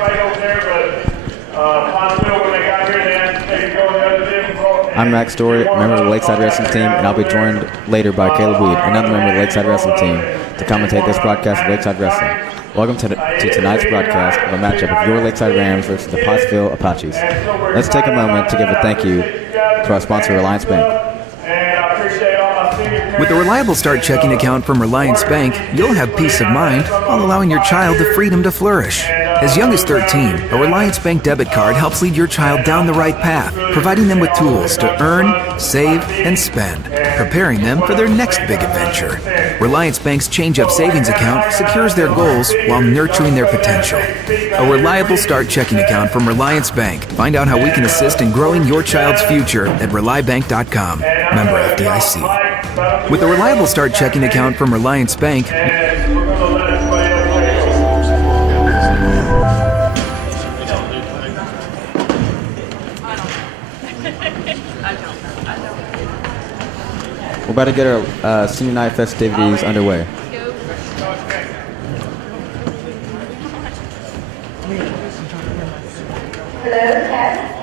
right over there, but Pottsville, when they got here, they had to go to the other gym. I'm Max Story, member of the Lakeside Wrestling Team, and I'll be joined later by Caleb Weed, another member of the Lakeside Wrestling Team, to commentate this broadcast of Lakeside Wrestling. Welcome to tonight's broadcast of a matchup of your Lakeside Rams versus the Pottsville Apaches. Let's take a moment to give a thank you to our sponsor, Relyance Bank. With a reliable start checking account from Relyance Bank, you'll have peace of mind while allowing your child the freedom to flourish. As young as 13, a Relyance Bank debit card helps lead your child down the right path, providing them with tools to earn, save, and spend, preparing them for their next big adventure. Relyance Bank's Change-Up Savings Account secures their goals while nurturing their potential. A reliable start checking account from Relyance Bank. Find out how we can assist in growing your child's future at RelyBank.com. Member FDIC. With a reliable start checking account from Relyance Bank, we're about to get our senior night festivities underway. Hello, Ted.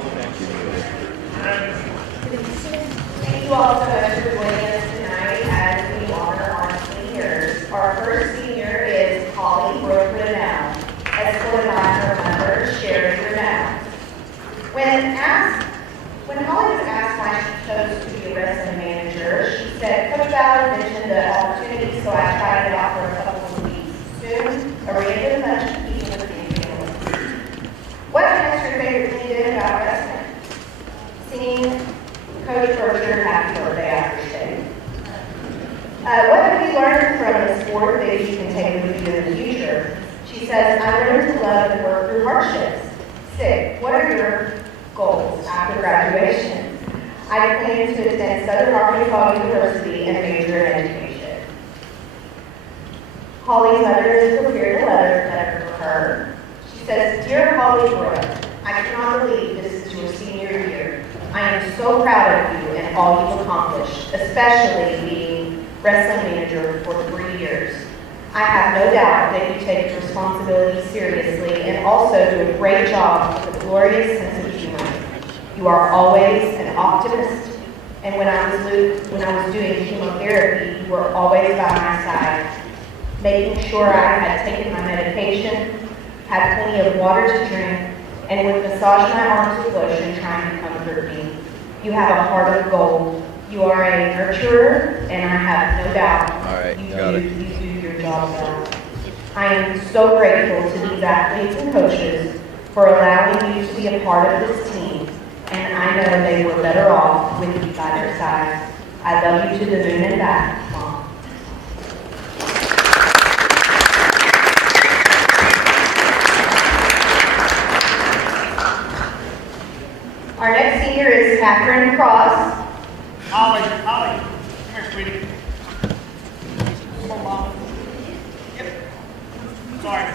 Thank you all so much for joining us tonight as we honor our seniors. Our first senior is Holly Brooke Renown, escorted by her mother, Sherry Renown. When Holly was asked why she chose to be a wrestling manager, she said, Coach Ballard mentioned the opportunity, so I tried it out for a couple of weeks. Soon, a random bunch of people became families. What has your favorite thing to do about wrestling? Singing Coach Berger happy birthday after state. What have you learned from the sport that you can take with you in the future? She says, I learned to love and work through hardships. 6. What are your goals after graduation? I plan to attend Southern Arkansas University and major in education. Holly's mother has prepared a letter for her. She says, Dear Holly Brooke, I cannot believe this is your senior year. I am so proud of you and all you've accomplished, especially being wrestling manager for 3 years. I have no doubt that you take responsibility seriously and also do a great job with a glorious sense of humor. You are always an optimist, and when I was doing chemotherapy, you were always by my side, making sure I had taken my medication, had plenty of water to drink, and would massage my arms with lotion trying to comfort me. You have a heart of gold. You are a nurturer, and I have no doubt you do your job well. I am so grateful to these athletes and coaches for allowing you to be a part of this team, and I know they were better off with you by their side. I love you to the moon and back, Mom. Our next senior is Catherine Cross. Holly, come here, sweetie. Come on, Mom. Yep. Sorry.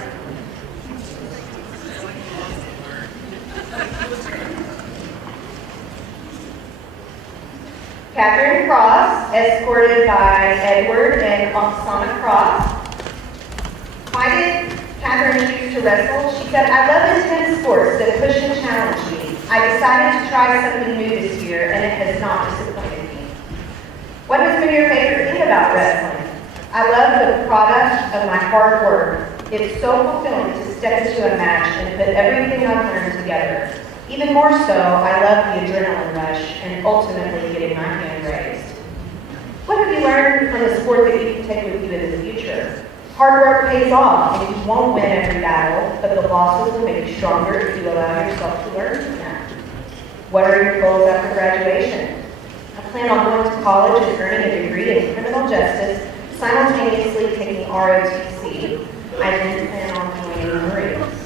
Catherine Cross, escorted by Edward and Oksana Cross. Why did Catherine choose to wrestle? She said, I love intense sports that push and challenge me. I decided to try something new this year, and it has not disappointed me. What has been your favorite thing about wrestling? I love the product of my hard work. It's so fulfilling to step into a match and put everything I've learned together. Even more so, I love the adrenaline rush and ultimately getting my hand raised. What have you learned from the sport that you can take with you in the future? Hard work pays off, and you won't win every battle, but the losses will make you stronger if you allow yourself to learn from them. What are your goals after graduation? I plan on going to college and earning a degree in criminal justice, simultaneously taking ROTC. I then plan on joining the Marines.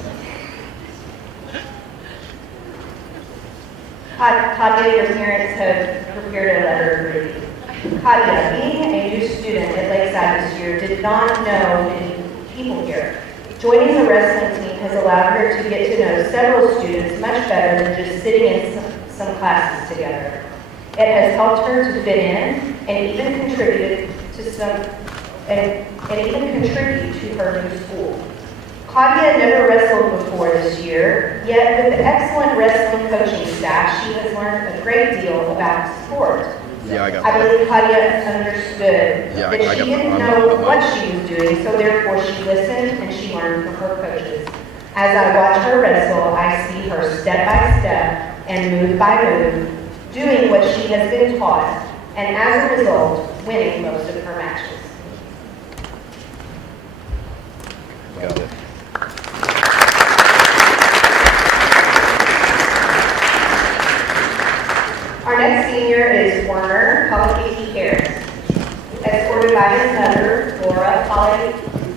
Katia, your parents have prepared a letter for you. Katia, being a new student at Lakeside this year, did not know many people here. Joining the wrestling team has allowed her to get to know several students much better than just sitting in some classes together. It has helped her to fit in and even contribute to her new school. Claudia never wrestled before this this year, yet with the excellent wrestling coaching staff, she has learned a great deal about the sport. Yeah, I got I that. believe Claudia understood Yeah, that I she got didn't that. know I'm what like- she was doing, so therefore she listened and she learned from her coaches. As I watch her wrestle, I see her step by step and move by move, doing what she has been taught, and as a result, winning most of her matches. Got it. Our next senior is Werner Kalakiki Harris, escorted by his mother, Laura Kalakiki.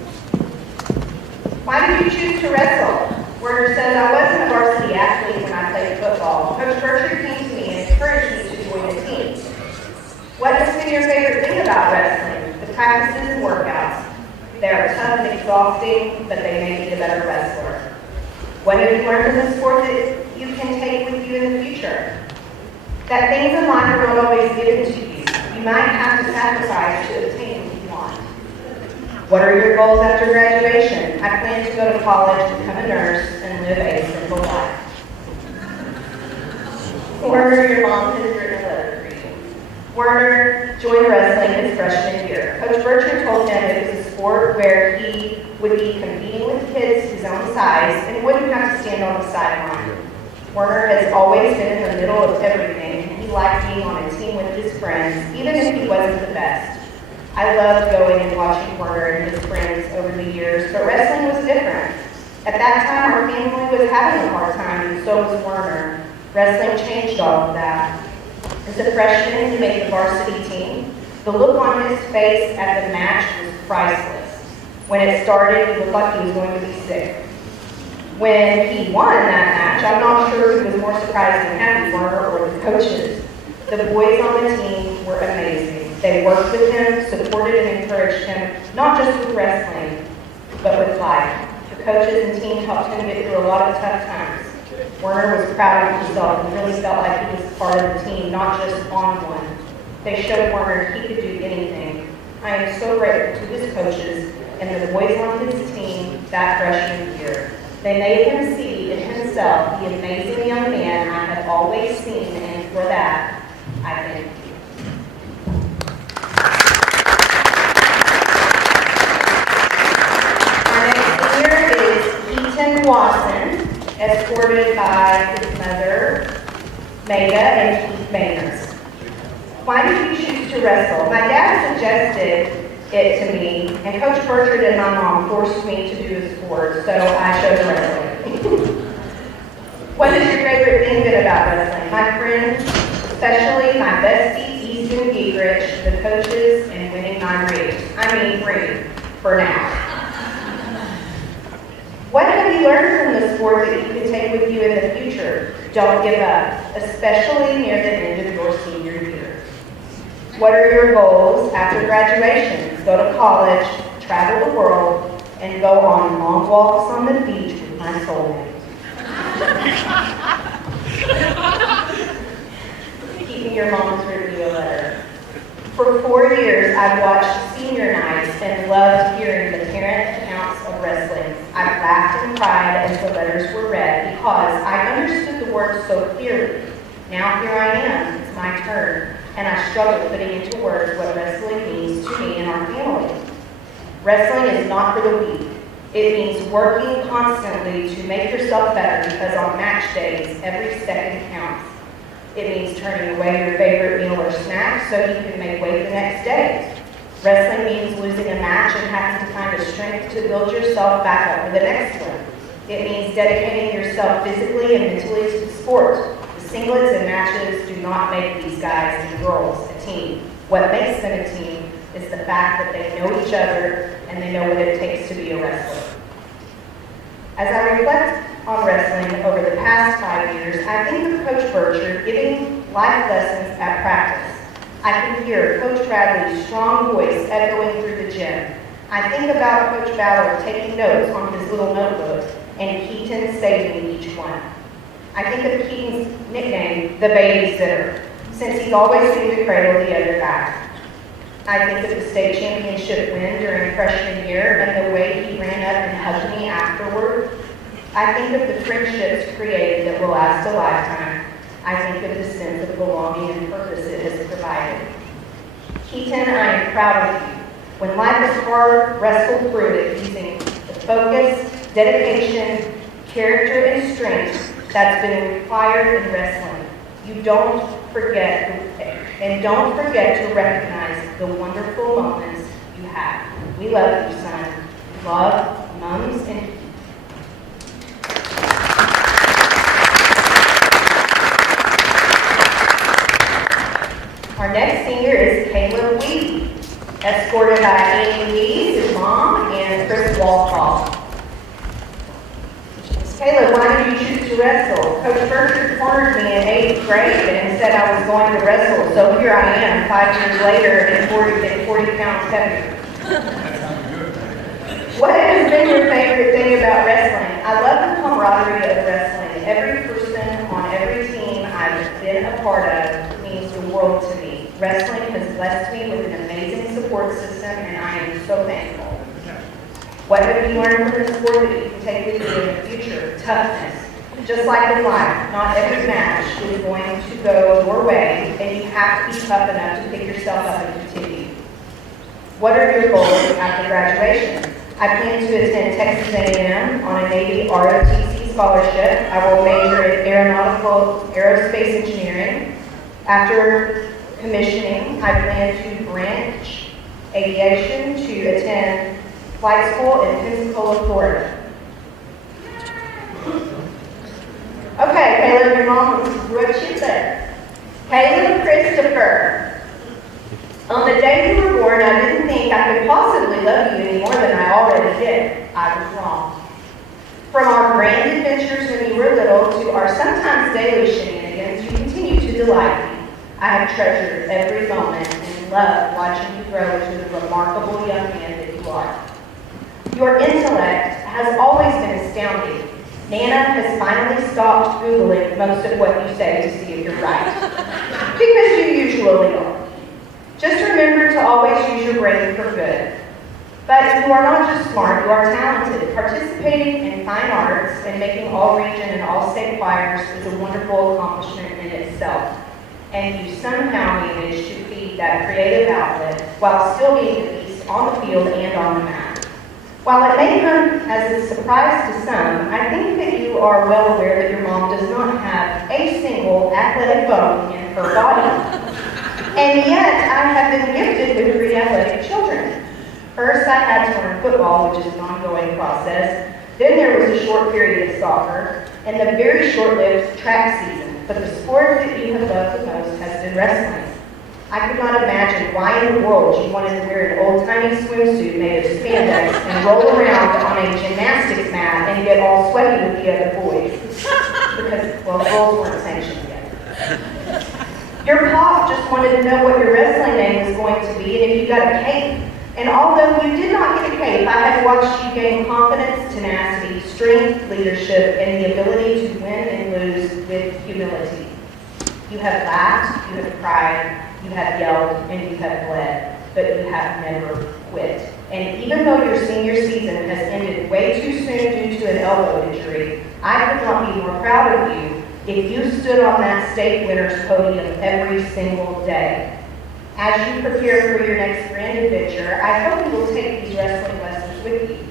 Why did you choose to wrestle? Werner says, I wasn't a varsity athlete when I played football. Coach Berkshire came to me and encouraged me to join the team. What has been your favorite thing about wrestling? The practices and workouts. They are tough and exhausting, but they make you a better wrestler. What have you learned in the sport that you can take with you in the future? That things in life are not always given to you. You might have to sacrifice to obtain what you want. What are your goals after graduation? I plan to go to college, become a nurse, and live a simple life. Werner, your mom has written a letter for you. Werner joined wrestling his freshman year. Coach Berkshire told him it was a sport where he would be competing with kids his own size and wouldn't have to stand on the sideline. Werner has always been in the middle of everything, and he liked being on a team with his friends, even if he wasn't the best. I loved going and watching Werner and his friends over the years, but wrestling was different. At that time, our family was having a hard time, and so was Werner. Wrestling changed all of that. As a freshman, he made the varsity team. The look on his face at the match was priceless. When it started, he looked like he was going to be sick. When he won that match, I'm not sure who was more surprised and happy, Werner or the coaches. The boys on the team were amazing. They worked with him, supported and encouraged him, not just with wrestling, but with life. The coaches and team helped him get through a lot of tough times. Werner was proud of himself and really felt like he was part of the team, not just on one. They showed Werner he could do anything. I am so grateful to his coaches and the boys on his team that freshman year. They made him see in himself the amazing young man I have always seen, and for that, I thank you. Our next senior is Keaton Watson, escorted by his mother, Maida, and Keith Maynard. Why did you choose to wrestle? My dad suggested it to me, and Coach Berkshire and my mom forced me to do the sport, so I chose wrestling. What is your favorite thing good about wrestling? My friends, especially my bestie, Easton Giegrich, the coaches, and winning my ring, for now. What have you learned from the sport that you can take with you in the future? Don't give up, especially near the end of your senior year. What are your goals after graduation? Go to college, travel the world, and go on long walks on the beach with my soulmate. Keeping your mom's written you a letter. For 4 years, I've watched senior nights and loved hearing the parent accounts of wrestling. I've laughed and cried as the letters were read because I understood the words so clearly. Now here I am, it's my turn, and I struggle putting into words what wrestling means to me and our family. Wrestling is not for the weak. It means working constantly to make yourself better because on match days, every second counts. It means turning away your favorite meal or snack so you can make weight the next day. Wrestling means losing a match and having to find the strength to build yourself back up for the next one. It means dedicating yourself physically and mentally to the sport. The singlets and matches do not make these guys and girls a team. What makes them a team is the fact that they know each other and they know what it takes to be a wrestler. As I reflect on wrestling over the past 5 years, I think of Coach Berkshire giving life lessons at practice. I can hear Coach Bradley's strong voice echoing through the gym. I think about Coach Ballard taking notes on his little notebook and Keaton saving each one. I think of Keaton's nickname, the babysitter, since he's always seemed to cradle the other guy. I think of the state championship win during freshman year and the way he ran up and hugged me afterward. I think of the friendships created that will last a lifetime. I think of the sense of belonging and purpose it has provided. Keaton, I am proud of you. When life is hard, wrestle through it using the focus, dedication, character, and strength that's been required in wrestling. Don't forget to recognize the wonderful moments you have. We love you, son. Love, mums, and Keith. Our next senior is Caleb Weed, escorted by Amy Weed, his mom, and Chris Walcott. Caleb, why did you choose to wrestle? Coach Berger cornered me in 8th grade and said I was going to wrestle, so here I am 5 years later and 40 pounds heavier. What has been your favorite thing about wrestling? I love the camaraderie of wrestling. Every person on every team I've been a part of means the world to me. Wrestling has blessed me with an amazing support system, and I am so thankful. What have you learned from the sport that you can take with you in the future? Toughness. Just like in life, not every match is going to go your way, and you have to be tough enough to pick yourself up and continue. What are your goals after graduation? I plan to attend Texas A&M on a Navy ROTC scholarship. I will major in aerospace engineering. After commissioning, I plan to branch aviation to attend flight school in Pensacola, Florida. Okay, Caleb, your mom wrote you there. Caleb Christopher. On the day you were born, I didn't think I could possibly love you any more than I already did. I was wrong. From our grand adventures when you were little to our sometimes daily shenanigans, you continue to delight me. I have treasured every moment and loved watching you grow into the remarkable young man that you are. Your intellect has always been astounding. Nana has finally stopped Googling most of what you say to see if you're right. Because you usually are. Just remember to always use your brain for good. But you are not just smart, you are talented. Participating in fine arts and making all region and all state choirs is a wonderful accomplishment in itself. And you somehow managed to feed that creative outlet while still being the beast on the field and on the mat. While it may come as a surprise to some, I think that you are well aware that your mom does not have a single athletic bone in her body. And yet, I have been gifted with 3 athletic children. First, I had to learn football, which is an ongoing process. Then there was a short period of soccer, and the very short-lived track season. But the sport that you have loved the most has been wrestling. I could not imagine why in the world you wanted to wear an old-timey swimsuit made of spandex and roll around on a gymnastics mat and get all sweaty with the other boys. Because, well, the rules weren't sanctioned yet. Your pop just wanted to know what your wrestling name was going to be and if you got a cape. And although you did not get a cape, I have watched you gain confidence, tenacity, strength, leadership, and the ability to win and lose with humility. You have laughed, you have cried, you have yelled, and you have bled, but you have never quit. And even though your senior season has ended way too soon due to an elbow injury, I could not be more proud of you if you stood on that state winner's podium every single day. As you prepare for your next grand adventure, I hope you will take these wrestling lessons with you.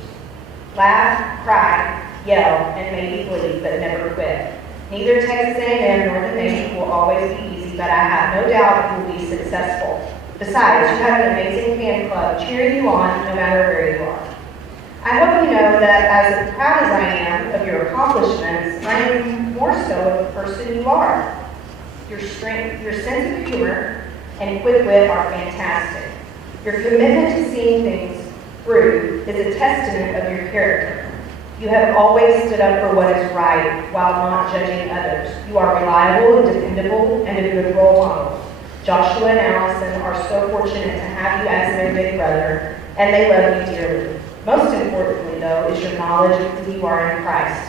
Laugh, cry, yell, and maybe bleed, but never quit. Neither Texas A&M nor the Navy will always be easy, but I have no doubt you will be successful. Besides, you have an amazing fan club cheering you on no matter where you are. I hope you know that as proud as I am of your accomplishments, I am more so of the person you are. Your strength, your sense of humor, and quick wit are fantastic. Your commitment to seeing things through is a testament of your character. You have always stood up for what is right while not judging others. You are reliable and dependable and a good role model. Joshua and Allison are so fortunate to have you as their big brother, and they love you dearly. Most importantly, though, is your knowledge of who you are in Christ.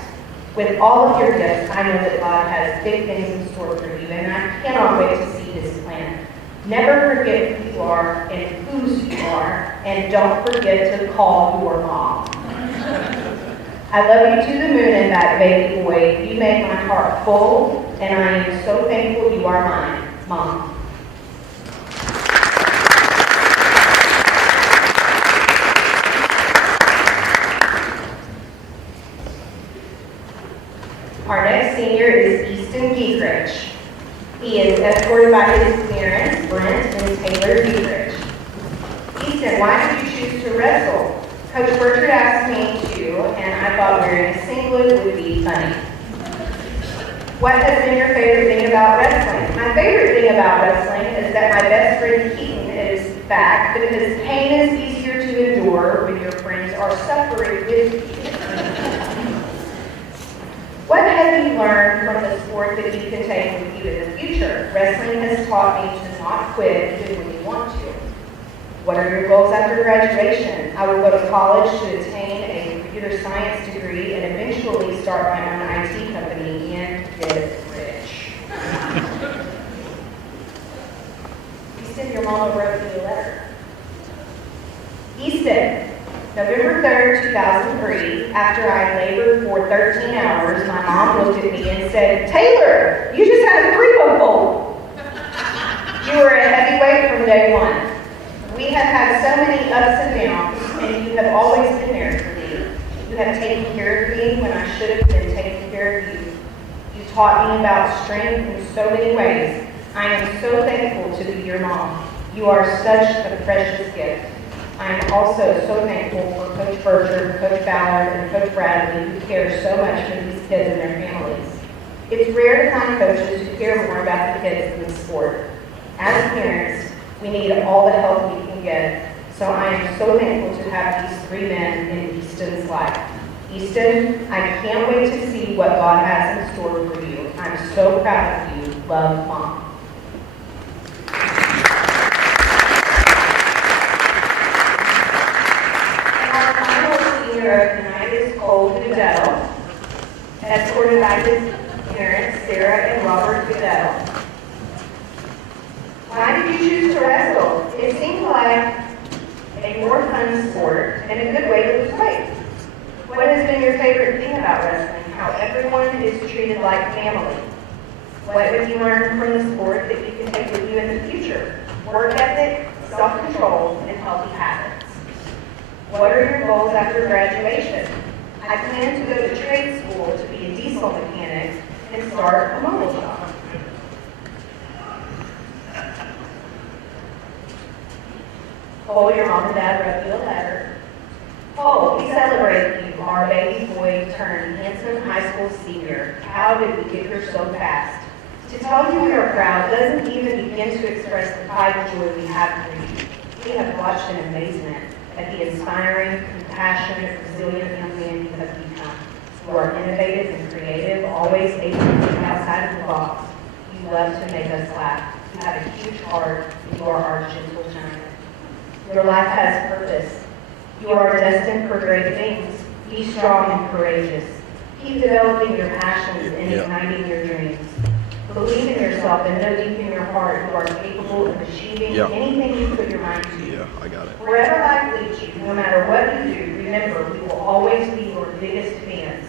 With all of your gifts, I know that God has big things in store for you, and I cannot wait to see His plan. Never forget who you are and whose you are, and don't forget to call your mom. I love you to the moon and back, baby boy. You make my heart full, and I am so thankful you are mine, Mom. Our next senior is Easton Dietrich. He is escorted by his parents, Brent and Taylor Dietrich. Easton, why did you choose to wrestle? Coach Burchard asked me to, and I thought wearing a singlet would be funny. What has been your favorite thing about wrestling? My favorite thing about wrestling is that my best friend Keaton is back because pain is easier to endure when your friends are suffering with you. What have you learned from the sport that you can take with you in the future? Wrestling has taught me to not quit even when you want to. What are your goals after graduation? I will go to college to attain a computer science degree and eventually start my own IT company and get rich. Easton, your mama wrote me a letter. Easton, November 3rd, 2003, after I labored for 13 hours, my mom looked at me and said, Taylor, you just had a pre-bowl. You were a heavyweight from day one. We have had so many ups and downs, and you have always been there for me. You have taken care of me when I should have been taking care of you. You taught me about strength in so many ways. I am so thankful to be your mom. You are such a precious gift. I am also so thankful for Coach Burchard, Coach Ballard, and Coach Bradley, who care so much for these kids and their families. It's rare to find coaches who care more about the kids than the sport. As parents, we need all the help we can get, so I am so thankful to have these three men in Easton's life. Easton, I can't wait to see what God has in store for you. I'm so proud of you. Love, Mom. Of the night is Cole Goodell, escorted by his parents, Sarah and Robert Goodell. Why did you choose to wrestle? It seemed like a more fun sport and a good way to lose weight. What has been your favorite thing about wrestling? How everyone is treated like family. What have you learned from the sport that you can take with you in the future? Work ethic, self-control, and healthy habits. What are your goals after graduation? I plan to go to trade school to be a diesel mechanic and start a mobile shop. Cole, your mom and dad wrote you a letter. Cole, we celebrate you. Our baby boy turned handsome high school senior. How did we get here so fast? To tell you we are proud doesn't even begin to express the pride and joy we have for you. We have watched in amazement at the inspiring, compassionate, resilient young man you have become. You are innovative and creative, always able to think outside of the box. You love to make us laugh. You have a huge heart, and you are our gentle giant. Your life has purpose. You are destined for great things. Be strong and courageous. Keep developing your passions and igniting your dreams. Believe in yourself and know deep in your heart you are capable of achieving anything you put your mind to. Yeah, I got it. Wherever life leads you, no matter what you do, remember we will always be your biggest fans.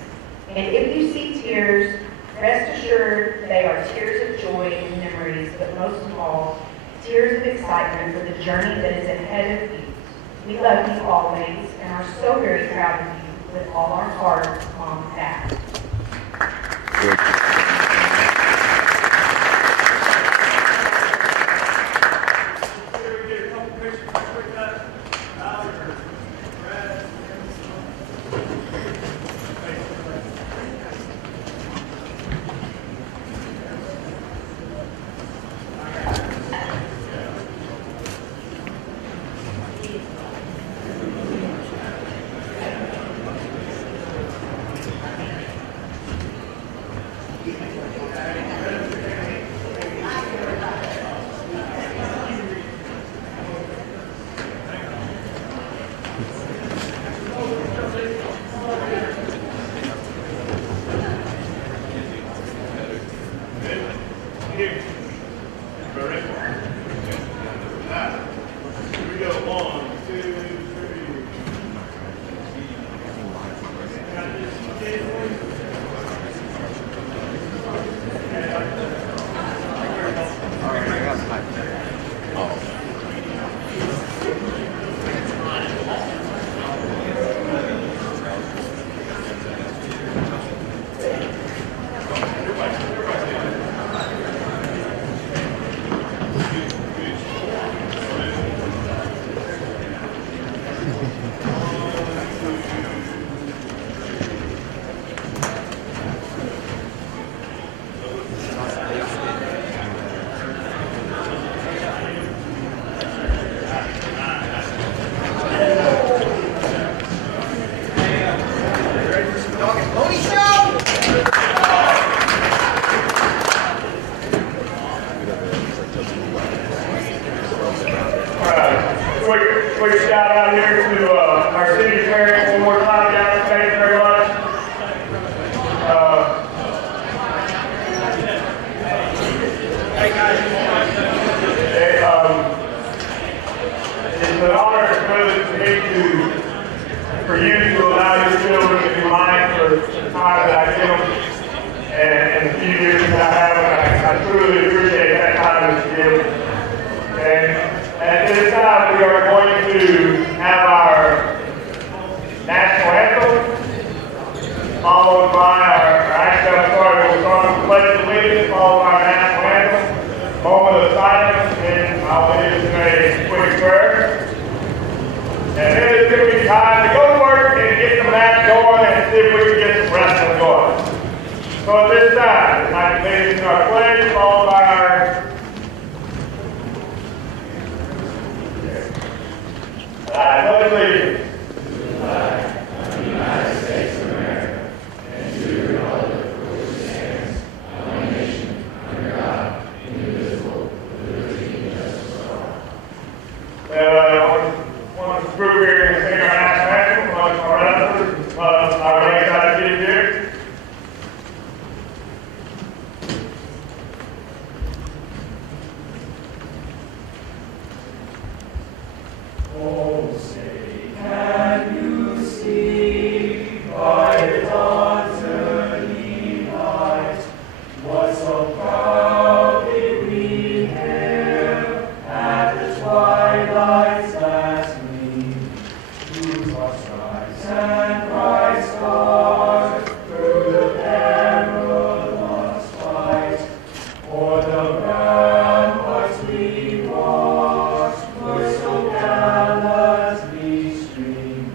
And if you see tears, rest assured they are tears of joy and memories, but most of all, tears of excitement for the journey that is ahead of you. We love you always and are so very proud of you with all our heart, Mom and Dad. So at this time, I'd like to lead into our pledge, followed by our I pledge allegiance. One group here is singing our national anthem, our Lakeside kids here. Oh, say, can you see by the dawn's early light what so proudly we hailed at the twilight's last gleam, whose lost stripes and bright stars through the perilous fight, o'er the ramparts we watched were so gallantly streaming,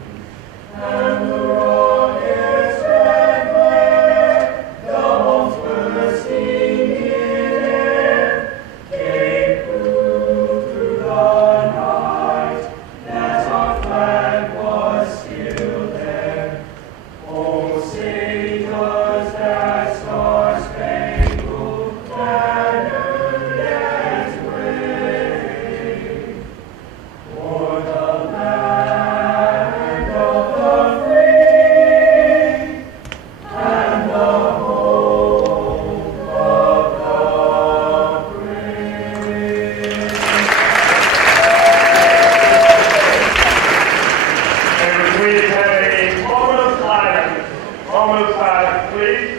and the rocket's red glare, the bombs bursting in air, gave proof through the night that our flag was still there. Oh, say does that star-spangled banner yet wave o'er the land of the free and the hope of the brave? And we have a moment of silence. Moment of silence, please.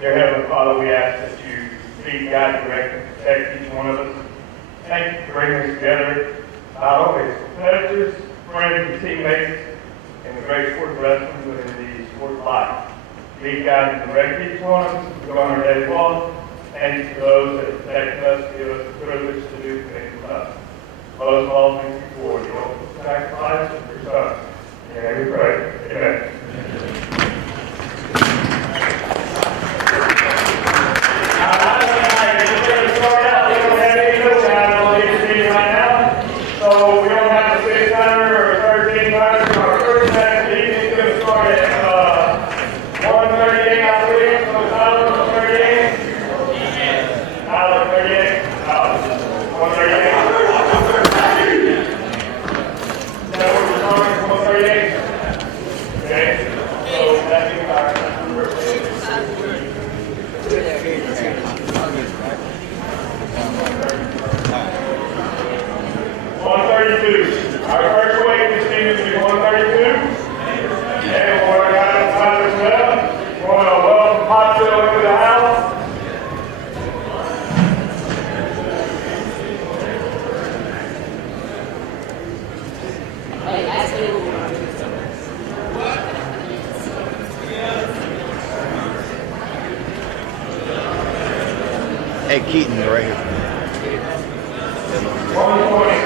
Dear Heavenly Father, we ask that you lead, guide, direct, and protect each one of us. Thank you for bringing us together, not only as competitors, friends, and teammates in the great sport of wrestling, but in the sport of life. Lead, guide, and direct each one of us to go on our daily walk, and to those that protect us, give us the privilege to do things with us. Most of all things before the ultimate sacrifice of your Son. And we pray. Amen. So we don't have a 600 or a 1300. Our first match of the evening is going to start at 1:38, I believe. So Tyler, 1:38. Tyler, 38. 1:38. Is that what we're starting? 1:38. Okay. So that means our Our first weight this evening is 132. And we're going to have Tyler as well. We want to welcome Pottsville into the house. Hey, Keaton, you're right here. 120.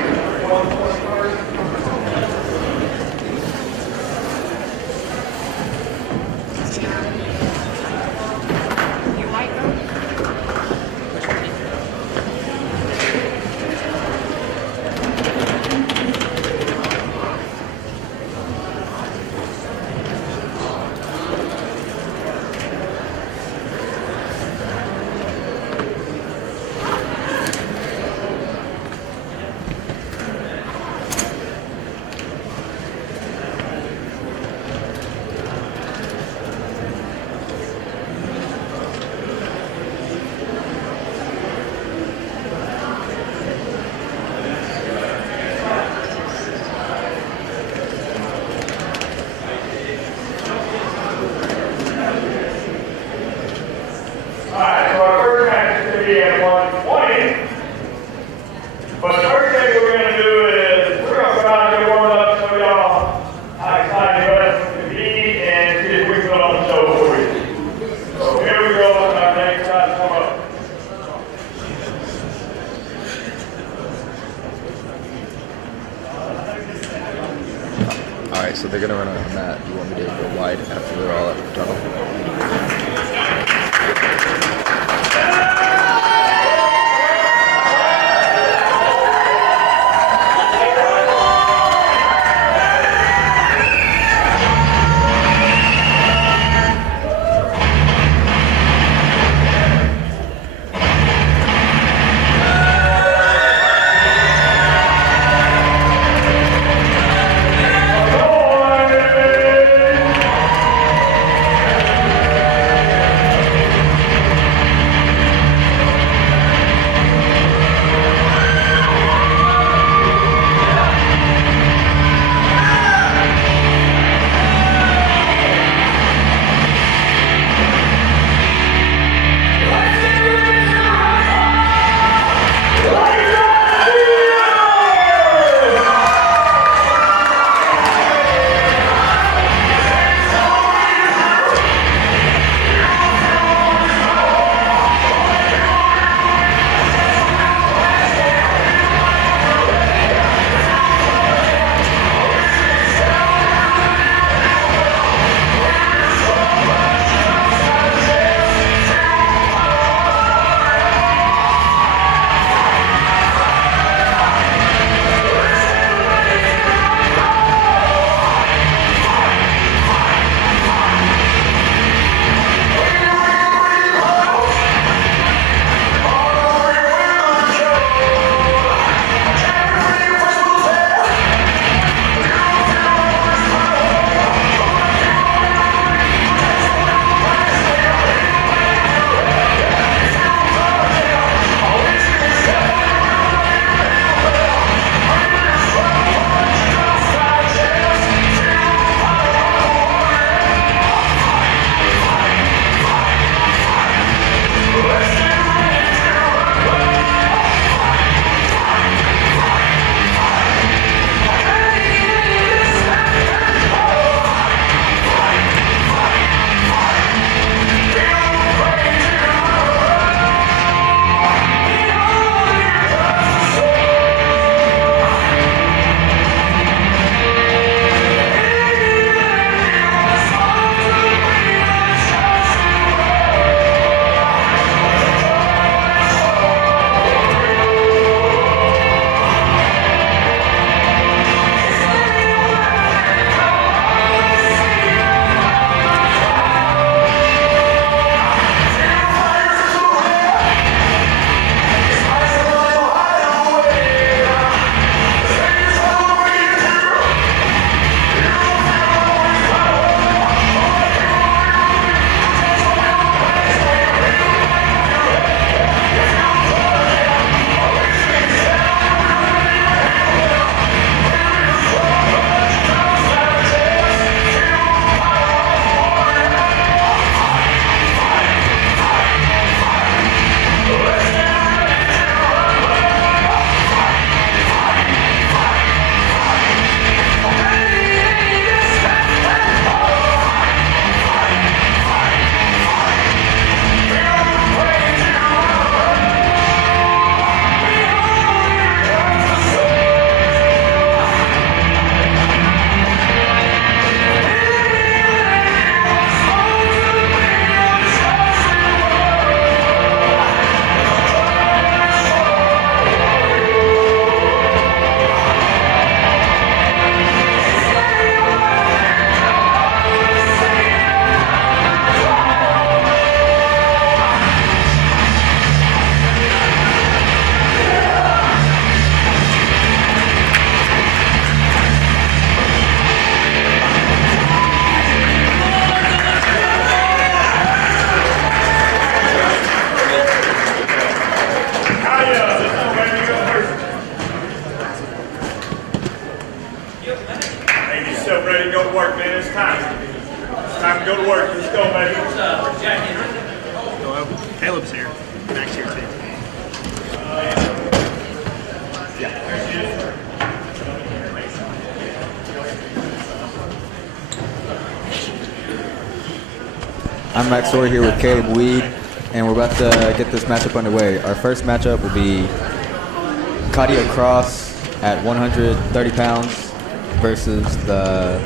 call it total. Caleb's here. Max here too. I'm Max Sawyer here with Caleb Weed, and we're about to get this matchup underway. Our first matchup will be cardio cross at 130 pounds versus the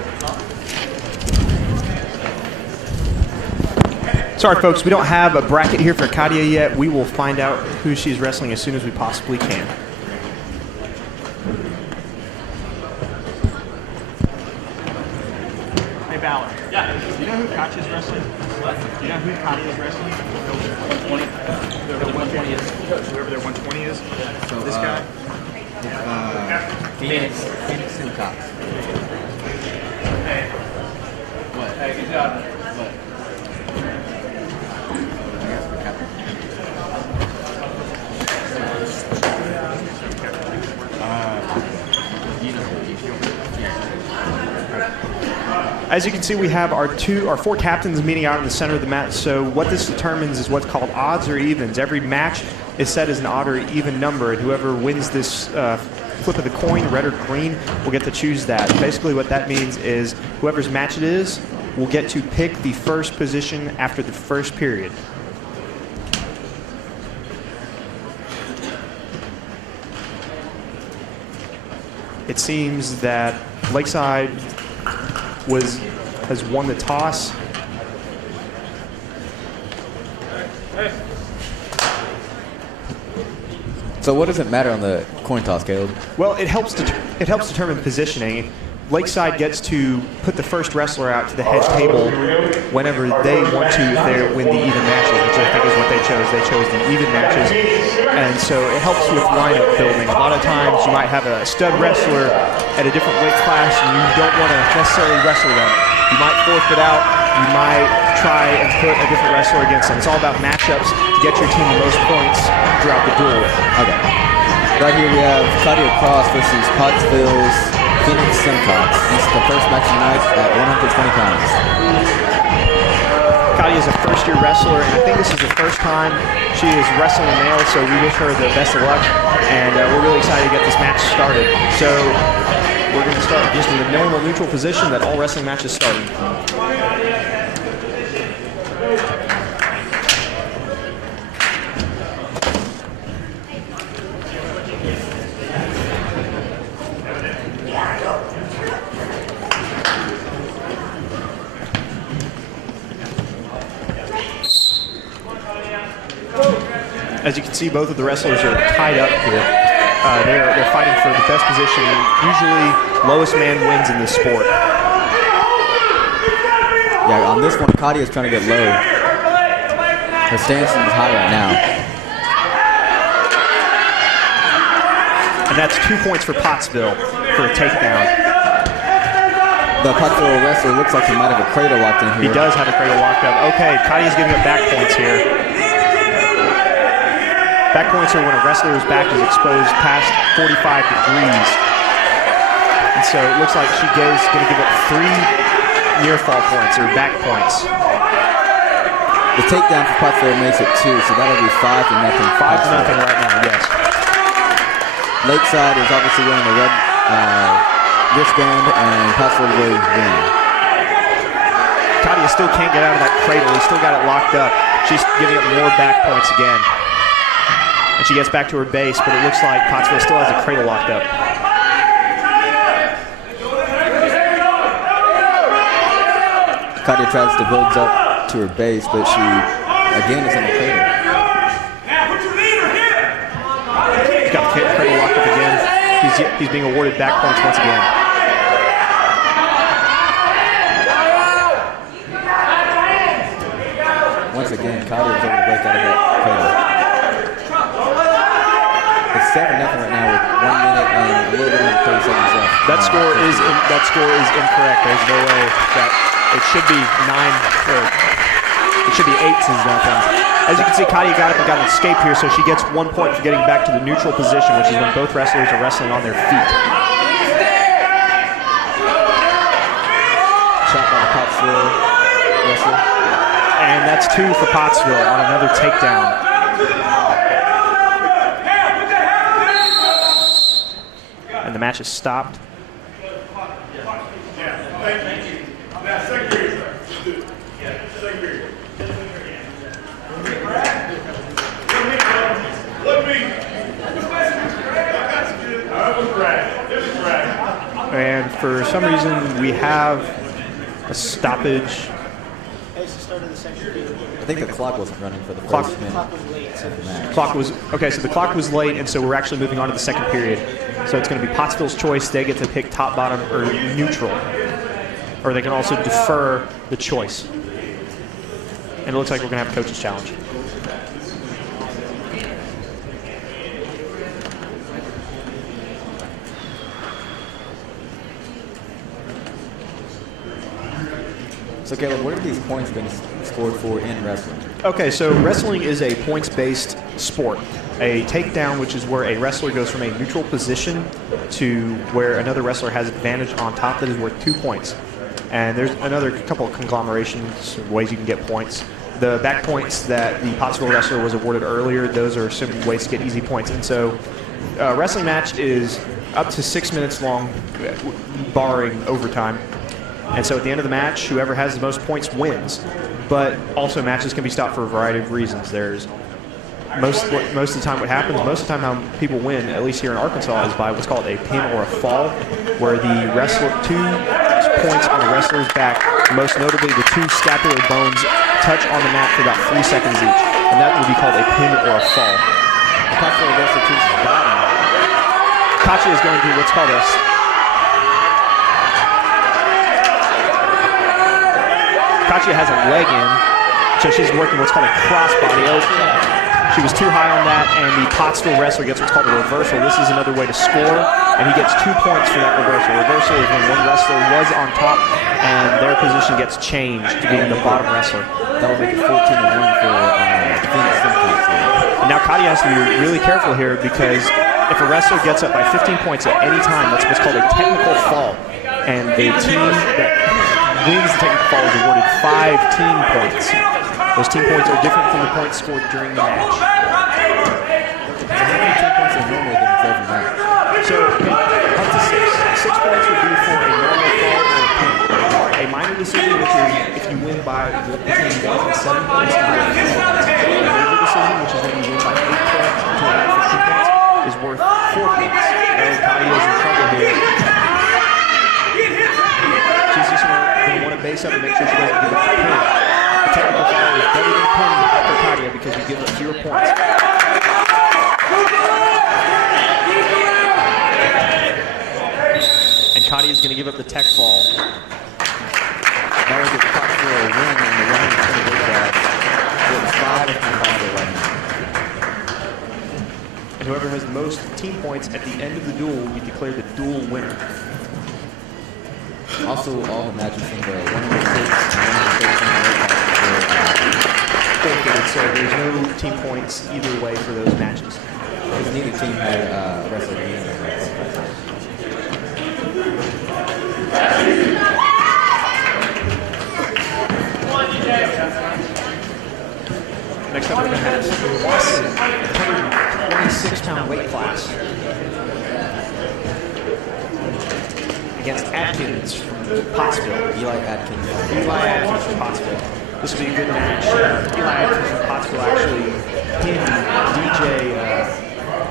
Sorry, folks, we don't have a bracket here for Katia yet. We will find out who she's wrestling as soon as we possibly can. Hey, Ballard. Yeah. Do you know who Katya's wrestling? What? Do you know who Katya's wrestling? Whoever their 120 is. Whoever their 120 is? So this guy? Phoenix Simcox. What? Hey, good job. What? As you can see, we have our four captains meeting out in the center of the mat. So what this determines is what's called odds or evens. Every match is set as an odd or even number, and whoever wins this flip of the coin, red or green, will get to choose that. Basically what that means is whoever's match it is will get to pick the first position after the first period. It seems that Lakeside has won the toss. So what does it matter on the coin toss, Caleb? Well, it helps determine positioning. Lakeside gets to put the first wrestler out to the head table whenever they want to if they win the even matches, which I think is what they chose. They chose the even matches. And so it helps with lineup building. A lot of times you might have a stud wrestler at a different weight class and you don't want to necessarily wrestle them. You might forfeit out. You might try and put a different wrestler against them. It's all about matchups to get your team the most points throughout the duel. Okay. Right here we have Katia Cross versus Pottsville's Phoenix Simcox. This is the first match tonight at 120 pounds. Katia is a first-year wrestler, and I think this is the first time she is wrestling a male, so we wish her the best of luck, and we're really excited to get this match started. So we're going to start just in the normal neutral position that all wrestling matches start in. As you can see, both of the wrestlers are tied up here. They're fighting for the best position. Usually, lowest man wins in this sport. Yeah, on this one, Katia is trying to get low. Her stance is high right now. And that's 2 points for Pottsville for a takedown. The Pottsville wrestler looks like he might have a cradle locked in here. He does have a cradle locked up. Okay, Katia's giving up back points here. Back points are when a wrestler's back is exposed past 45 degrees. And so it looks like she is going to give up 3 near fall points or back points. The takedown for Pottsville makes it 2, so that'll be 5-0. 5-0 right now, yes. Lakeside is obviously wearing the red wristband, and Pottsville will win. Katia still can't get out of that cradle. He's still got it locked up. She's giving up more back points again. And she gets back to her base, but it looks like Pottsville still has a cradle locked up. Katia tries to build up to her base, but she, again, is in the cradle. He's got the cradle locked up again. He's being awarded back points once again. Once again, Katia was able to break out of that cradle. It's 7-0 right now with 1 minute and a little bit under 30 seconds left. That score is incorrect. There's no way that it should be 9. It should be 8-0. As you can see, Katia got up and got an escape here, so she gets 1 point for getting back to the neutral position, which is when both wrestlers are wrestling on their feet. Shot by the Pottsville wrestler. And that's 2 for Pottsville on another takedown. And the match is stopped. And for some reason, we have a stoppage choice the start of the second period? I think the clock wasn't running for the Clock- first minute Clock was late. So of the match. Clock was okay. So the clock was late, and so we're actually moving on to the second period. So it's going to be Pottsville's choice. They get to pick top, bottom, or neutral, or they can also defer the choice. And it looks like we're going to have a coach's challenge. So Caleb, what are these points being scored for in wrestling? Okay, so wrestling is a points-based sport. A takedown, which is where a wrestler goes from a neutral position to where another wrestler has advantage on top, that is worth 2 points. And there's another couple of conglomerations, ways you can get points. The back points that the Pottsville wrestler was awarded earlier, those are some ways to get easy points. And so a wrestling match is up to 6 minutes long, barring overtime. And so at the end of the match, whoever has the most points wins. But also matches can be stopped for a variety of reasons. There's most of the time what happens, most of the time how people win, at least here in Arkansas, is by what's called a pin or a fall, where the wrestler, 2 points on the wrestler's back, most notably the 2 scapular bones, touch on the mat for about 3 seconds each. And that would be called a pin or a fall. The Pottsville wrestler chooses bottom. Katya is going to do what's called a Katya has a leg in, so she's working what's called a crossbody. She was too high on that, and the Pottsville wrestler gets what's called a reversal. This is another way to score, and he gets 2 points for that reversal. Reversal is when one wrestler was on top, and their position gets changed to being the bottom wrestler. That would make it 14-1 for Phoenix Syndicate. And now Katya has to be really careful here, because if a wrestler gets up by 15 points at any time, that's what's called a technical fall. And the team that wins the technical fall is awarded 5 team points. Those team points are different from the points scored during the match. So how many 2 points are normally given for every match? So up to 6. 6 points would be for a normal fall or a pin. A minor decision, which is if you win by between 1 and 7 points, a major decision, which is when you win by 8 points to about 15 points, is worth 4 points. Katya is in trouble here. She's just going to want to base up and make sure she doesn't give up the pin. The technical foul is better than pin for Katya because you give up 0 points. And Katya is going to give up the tech fall. That would give Pottsville a win on the running side. It was 5 and Pottsville right now. And whoever has the most team points at the end of the duel will be declared the duel winner. Also, all the matches from the 106 and 113 So there's no team points either way for those matches. because neither team had a wrestler in it. Next up, we're going to have Watson, 126-pound weight class, against Atkins from Pottsville. Eli Atkins. Eli Atkins from Pottsville. This will be a good match. Eli Atkins from Pottsville actually pinned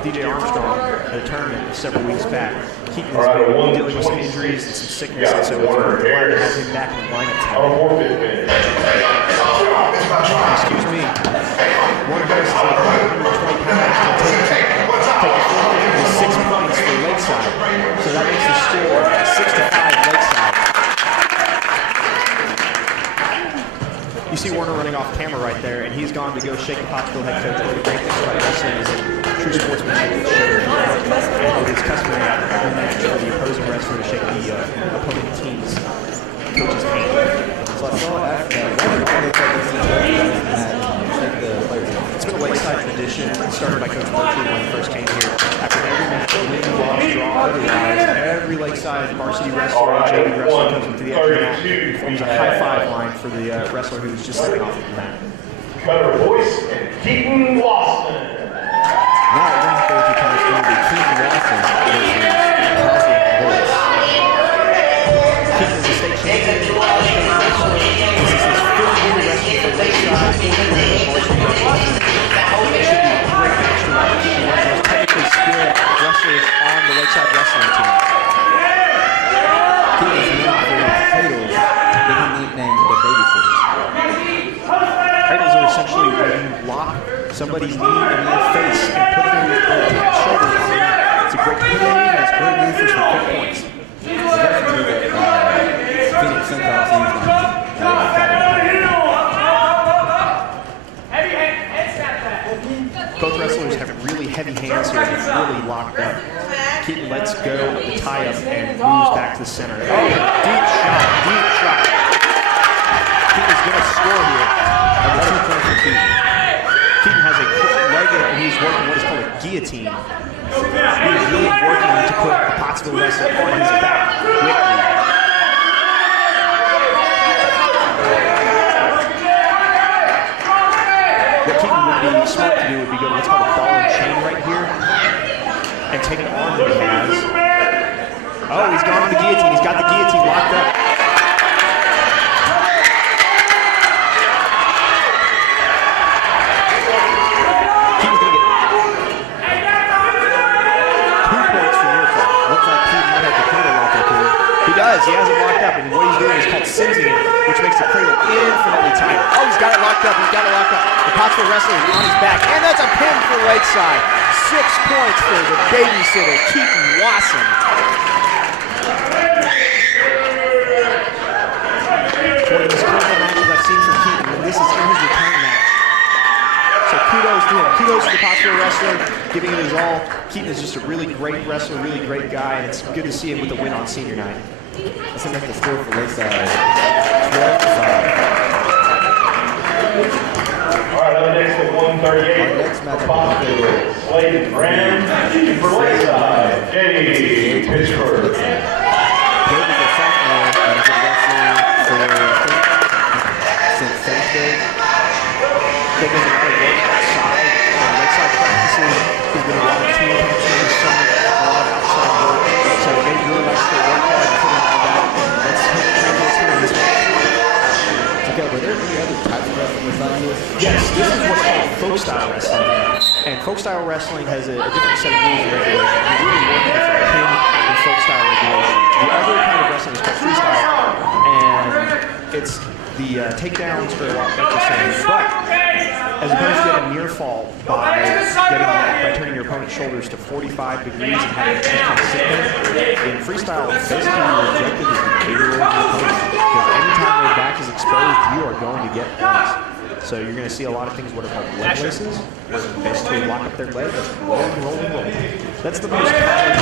DJ Armstrong at a tournament several weeks back. Keaton's been dealing with some injuries and some sickness, and so we're glad to have him back in the lineup tonight. Excuse me. Warner Harris is like 120 pounds to take the 6 points for Lakeside. So that makes the score 6-5 Lakeside. You see Warner running off camera right there, and he's gone to go shake the Pottsville head coach. One of the great things about wrestling is that true sportsmanship is shared. And it is customary after every match for the opposing wrestler to shake the opponent team's coach's hand. So I saw after that, why did all the players shake the players' hands? It's been a Lakeside tradition started by Coach Murphy when he first came here. After every match, win, loss, draw, otherwise, every Lakeside varsity wrestler and JV wrestler comes into the extra mat and forms a high-five line for the wrestler who's just stepping off of the mat. Better voice and Keaton Lawson. Now at 130 pounds, it will be Keaton Lawson versus Cosmic Boys. Keaton is a state champion, state wrestler. This is his 5th year wrestling for Lakeside. It should be a great match to watch. He's one of the most technically skilled wrestlers on the Lakeside wrestling team. Keaton is known for his titles, that he nicknamed the babysitter. lock somebody's knee in their face and put their shoulders on their knee. It's a great put in, and it's a great move for some quick points. Phoenix Syncox used on Both wrestlers have really heavy hands here and really locked up. Keaton lets go of the tie-up and moves back to the center. Oh, deep shot, deep shot. Keaton's going to score here. Keaton has a quick leg and he's working what is called a guillotine. He's really working to put the Pottsville wrestler on his back quickly. What Keaton would be smart to do would be go to what's called a ball and chain right here and take an arm that he has. Oh, he's gone on the guillotine. He's got the guillotine locked up. Keaton's going to get 2 points for near fall. Looks like Keaton might have the cradle locked up here. He does. He has it locked up, and what he's doing is called cinching it, which makes the cradle infinitely tighter. Oh, he's got it locked up. He's got it locked up. The Pottsville wrestler is on his back, and that's a pin for Lakeside. 6 points for the babysitter, Keaton Wasson. One of the most critical matches I've seen from Keaton, and this is in his return match. So kudos to him. Kudos to the Pottsville wrestler, giving it his all. Keaton is just a really great wrestler, really great guy, and it's good to see him with a win on senior night. I think that's the score for Lakeside. 12-5. All right, up next at 138. Next matchup. Pottsville, Slade Rams, for Lakeside, J. Pittsburgh. Gabe is a sophomore and has been wrestling since 7th grade. They doesn't play work outside of Lakeside practices. There's been a lot of team coaching this summer, a lot of outside work. So they really likes to work hard and put in all that. And let's hope it translates here in this match. Okay, were there any other types of wrestling besides this? Yes, this is what's called folk style wrestling. And folk style wrestling has a different set of rules and regulations. You're really working from pin and folk style regulations. The other kind of wrestling is called freestyle, and it's the takedowns are a lot like the same, but as opposed to a near fall by turning your opponent's shoulders to 45 degrees and having it just kind of sit there, in freestyle, basically your objective is to cater over your opponent, because anytime their back is exposed, you are going to get points. So you're going to see a lot of things what are called leg laces, where you basically lock up their leg and roll and roll and roll. That's the most common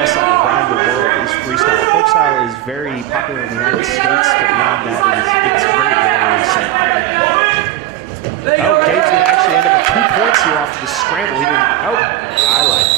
wrestling around the world is freestyle. Folk style is very popular in the United States, but beyond that, it's very rarely seen. Oh, Gabe's going to actually end up with 2 points here off of the scramble. He didn't. Oh, I lied.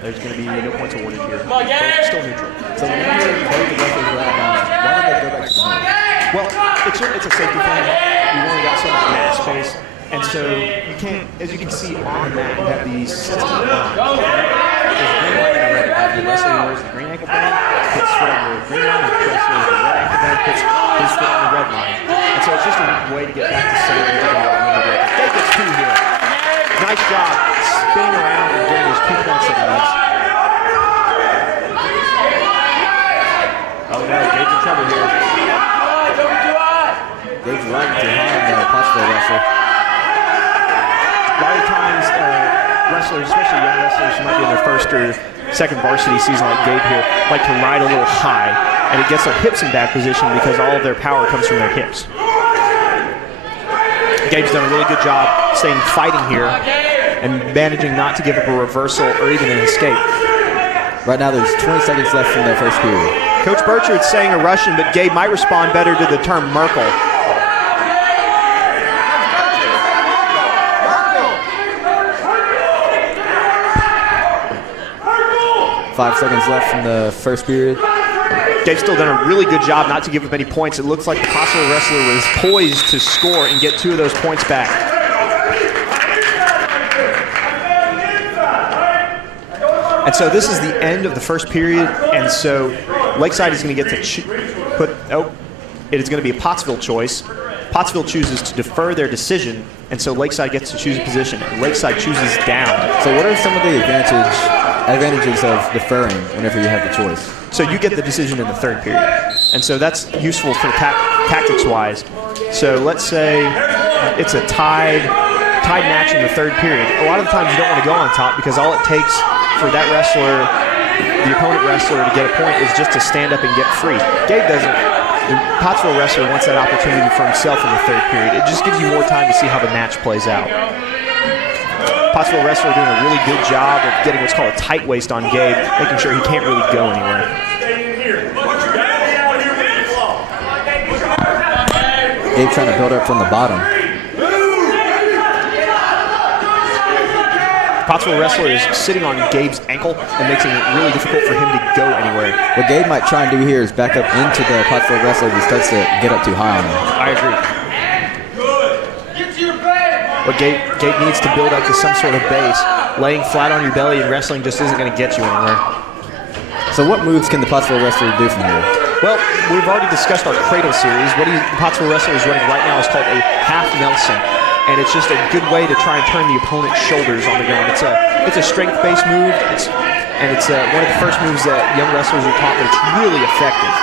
There's going to be no points awarded here. Both still neutral. So when you both the wrestlers were out of bounds, why did they go back to the middle? Well, it's a safety thing. You've only got so much mat space. And so you can't, as you can see on the mat, you have these systems of lines. There's a green line and a red line. The wrestler wears the green ankle band, puts foot on the green line, the wrestler with the red ankle band, puts his foot on the red line. And so it's just a way to get back to center and get out of the Gabe gets 2 here. Nice job spinning around and getting those 2 points that he needs. Oh no, Gabe's in trouble here. Gabe's riding too high on the Pottsville wrestler. A lot of times, wrestlers, especially young wrestlers who might be in their first or second varsity season like Gabe here, like to ride a little high, and it gets their hips in bad position because all of their power comes from their hips. Gabe's done a really good job staying fighting here and managing not to give up a reversal or even an escape. Right now there's 20 seconds left in the first period. Coach Burchard's saying a Russian, but Gabe might respond better to the term Merkel. 5 seconds left from the first period. Gabe's still done a really good job not to give up any points. It looks like the Pottsville wrestler was poised to score and get 2 of those points back. And so this is the end of the first period, and so Lakeside is going to get to it is going to be a Pottsville choice. Pottsville chooses to defer their decision, and so Lakeside gets to choose a position. Lakeside chooses down. So what are some of the advantages of deferring whenever you have the choice? So you get the decision in the third period. And so that's useful for tactics-wise. So let's say it's a tied match in the third period. A lot of the times you don't want to go on top because all it takes for that wrestler, the opponent wrestler, to get a point is just to stand up and get free. Gabe doesn't. The Pottsville wrestler wants that opportunity for himself in the third period. It just gives you more time to see how the match plays out. Pottsville wrestler doing a really good job of getting what's called a tight waist on Gabe, making sure he can't really go anywhere. Gabe trying to build up from the bottom. Pottsville wrestler is sitting on Gabe's ankle and making it really difficult for him to go anywhere. What Gabe might try and do here is back up into the Pottsville wrestler if he starts to get up too high on him. I agree. But Gabe needs to build up to some sort of base. Laying flat on your belly and wrestling just isn't going to get you anywhere. So what moves can the Pottsville wrestler do from here? Well, we've already discussed our cradle series. What the Pottsville wrestler is running right now is called a half Nelson. And it's just a good way to try and turn the opponent's shoulders on the ground. It's a strength-based move, and it's one of the first moves that young wrestlers are taught, but it's really effective.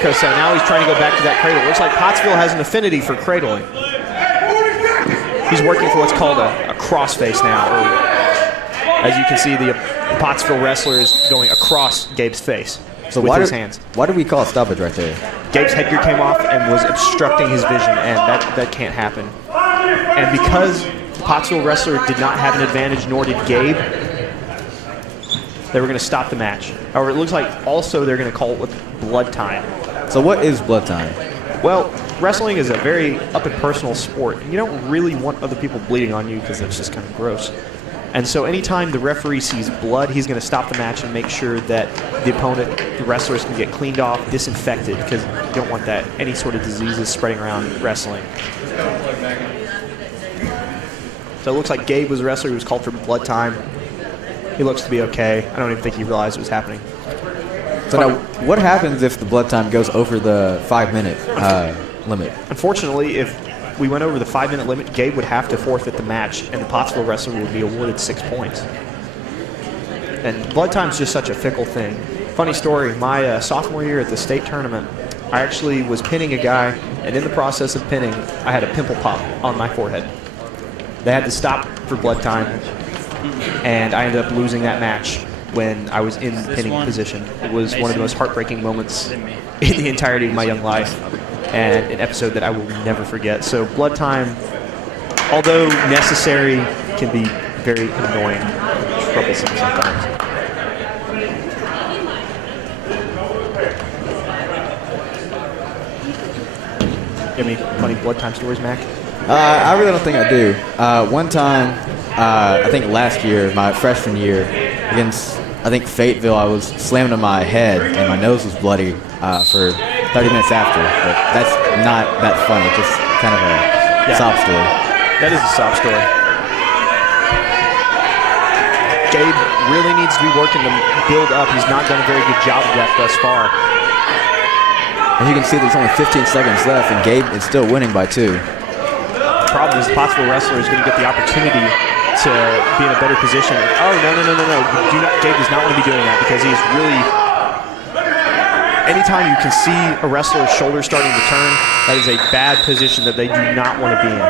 Because now he's trying to go back to that cradle. Looks like Pottsville has an affinity for cradling. He's working for what's called a crossface now. Or, as you can see, the Pottsville wrestler is going across Gabe's face with his hands. Why do we call a stoppage right there? Gabe's headgear came off and was obstructing his vision, and that can't happen. And because the Pottsville wrestler did not have an advantage, nor did Gabe, they were going to stop the match. However, it looks like also they're going to call it with blood time. So what is blood time? Well, wrestling is a very up and personal sport. You don't really want other people bleeding on you because that's just kind of gross. And so anytime the referee sees blood, he's going to stop the match and make sure that the opponent, the wrestlers, can get cleaned off, disinfected, because you don't want that any sort of diseases spreading around wrestling. So it looks like Gabe was a wrestler who was called for blood time. He looks to be okay. I don't even think he realized it was happening. So now, what happens if the blood time goes over the 5-minute limit? Unfortunately, if we went over the 5-minute limit, Gabe would have to forfeit the match, and the Pottsville wrestler would be awarded 6 points. And blood time is just such a fickle thing. Funny story, my sophomore year at the state tournament, I actually was pinning a guy, and in the process of pinning, I had a pimple pop on my forehead. They had to stop for blood time, and I ended up losing that match when I was in the pinning position. It was one of the most heartbreaking moments in the entirety of my young life, and an episode that I will never forget. So blood time, although necessary, can be very annoying and troublesome sometimes. You have any funny blood time stories, Mac? I really don't think I do. One time, I think last year, my freshman year, against, I think, Fayetteville, I was slammed on my head and my nose was bloody for 30 minutes after. But that's not that funny, just kind of a sob story. That is a sob story. Gabe really needs to be working to build up. He's not done a very good job of that thus far. As you can see, there's only 15 seconds left, and Gabe is still winning by 2. The problem is the Pottsville wrestler is going to get the opportunity to be in a better position. Oh, no. Gabe does not want to be doing that because he's really... Anytime you can see a wrestler's shoulder starting to turn, that is a bad position that they do not want to be in.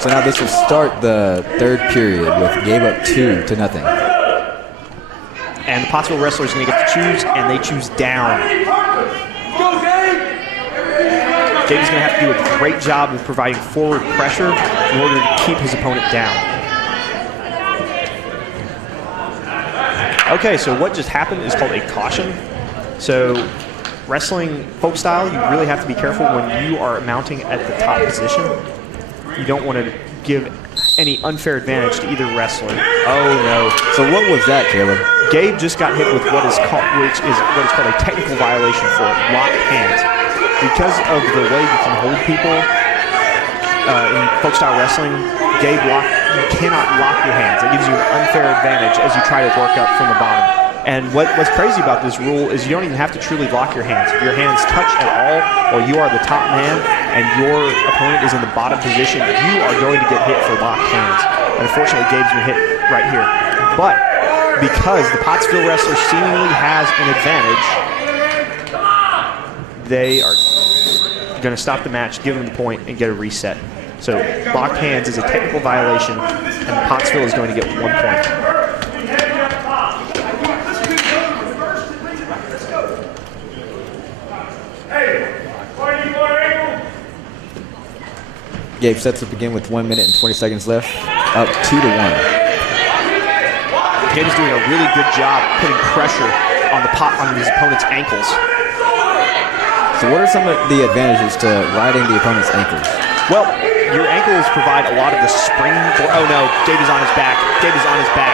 So now this will start the third period with Gabe up 2-0. And the Pottsville wrestler is going to get to choose, and they choose down. Gabe is going to have to do a great job of providing forward pressure in order to keep his opponent down. Okay, so what just happened is called a caution. So wrestling folk style, you really have to be careful when you are mounting at the top position. You don't want to give any unfair advantage to either wrestler. Oh no. So what was that, Caleb? Gabe just got hit with what is called a technical violation for locked hands. Because of the way you can hold people in folk style wrestling, you cannot lock your hands. It gives you an unfair advantage as you try to work up from the bottom. And what's crazy about this rule is you don't even have to truly lock your hands. If your hands touch at all, or you are the top man and your opponent is in the bottom position, you are going to get hit for locked hands. And unfortunately, Gabe's been hit right here. But because the Pottsville wrestler seemingly has an advantage, going to stop the match, give him the point, and get a reset. So locked hands is a technical violation, and Pottsville is going to get 1 point. Gabe sets up again with 1 minute and 20 seconds left, up 2-1. Gabe is doing a really good job putting pressure on his opponent's ankles. So what are some of the advantages to riding the opponent's ankles? Well, your ankles provide a lot of the spring. Oh no, Gabe is on his back. Gabe is on his back.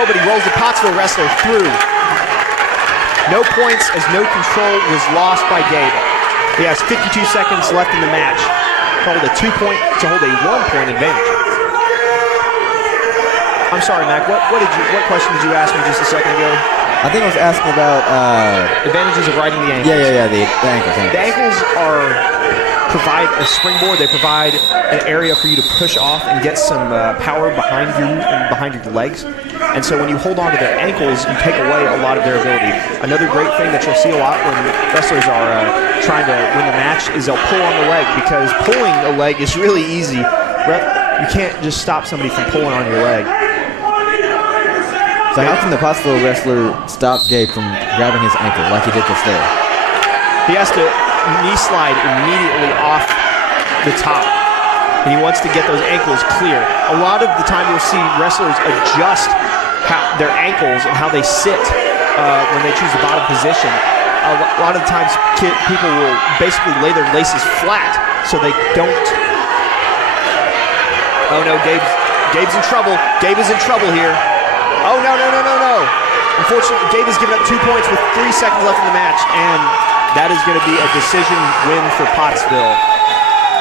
Oh, but he rolls the Pottsville wrestler through. No points as no control was lost by Gabe. He has 52 seconds left in the match to hold a 1-point advantage. I'm sorry, Mac. What question did you ask me just a second ago? I think I was asking about advantages of riding the ankles. Yeah, the ankles. The ankles provide a springboard. They provide an area for you to push off and get some power behind you and behind your legs. And so when you hold on to their ankles, you take away a lot of their ability. Another great thing that you'll see a lot when wrestlers are trying to win the match is they'll pull on the leg, because pulling a leg is really easy. You can't just stop somebody from pulling on your leg. So how can the Pottsville wrestler stop Gabe from grabbing his ankle like he did just there? He has to knee slide immediately off the top. And he wants to get those ankles clear. A lot of the time you'll see wrestlers adjust their ankles and how they sit when they choose the bottom position. A lot of times people will basically lay their laces flat so they don't. Oh no, Gabe's in trouble. Gabe is in trouble here. Oh, no. Unfortunately, Gabe has given up 2 points with 3 seconds left in the match, and that is going to be a decision win for Pottsville.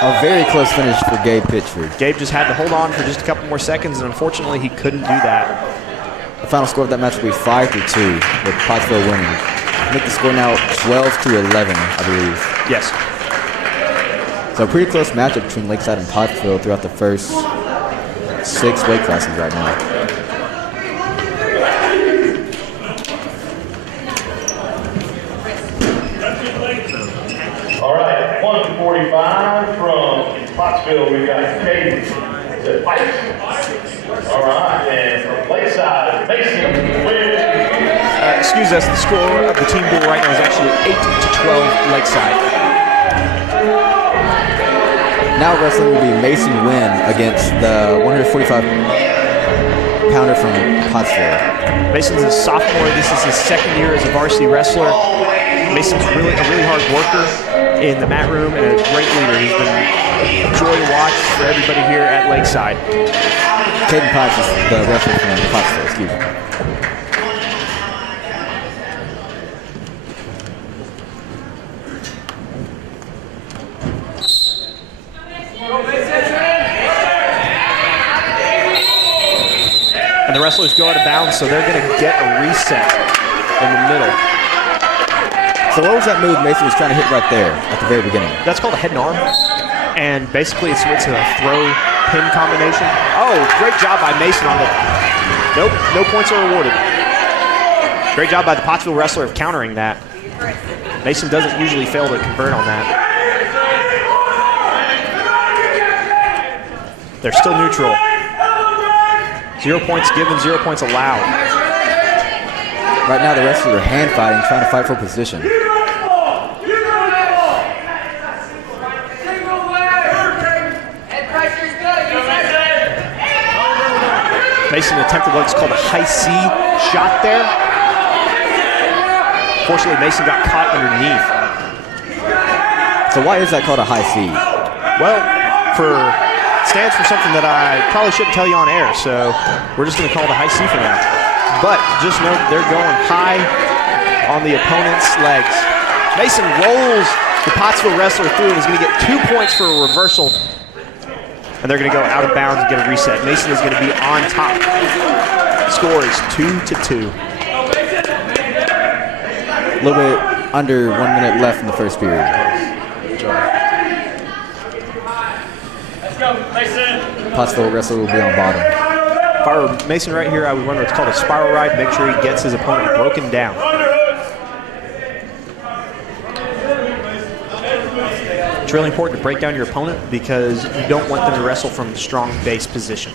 A very close finish for Gabe Pitchford. Gabe just had to hold on for just a couple more seconds, and unfortunately, he couldn't do that. The final score of that match will be 5-2, with Pottsville winning. I think the score now 12-11, I believe. Yes. So a pretty close matchup between Lakeside and Pottsville throughout the first 6 weight classes right now. All right, 1:45 from Pottsville, we've got Katie to fight. All right, and from Lakeside, Mason wins. Excuse us, the score of the team pool right now is actually 8-12 Lakeside. Now wrestling will be Mason Wynn against the 145-pounder from Pottsville. Mason's a sophomore. This is his second year as a varsity wrestler. Mason's a really hard worker in the mat room and a great leader. He's been a joy to watch for everybody here at Lakeside. Caden Potts is the wrestler from Pottsville, excuse me. And the wrestlers go out of bounds, so they're going to get a reset in the middle. So what was that move Mason was trying to hit right there at the very beginning? That's called a head and arm. And basically it's a throw pin combination. Oh, great job by Mason on the... Nope, no points are awarded. Great job by the Pottsville wrestler of countering that. Mason doesn't usually fail to convert on that. They're still neutral. 0 points given, 0 points allowed. Right now the wrestlers are hand fighting, trying to fight for position. Mason attempted what's called a high C shot there. Fortunately, Mason got caught underneath. So why is that called a high C? Well, stands for something that I probably shouldn't tell you on air, so we're just going to call it a high C for now. But just know that they're going high on the opponent's legs. Mason rolls the Pottsville wrestler through and is going to get 2 points for a reversal. And they're going to go out of bounds and get a reset. Mason is going to be on top. Score is 2-2. A little bit under 1 minute left in the first period. Let's go, Mason. Pottsville wrestler will be on bottom. For Mason right here, I would run what's called a spiral ride. Make sure he gets his opponent broken down. It's really important to break down your opponent because you don't want them to wrestle from a strong base position.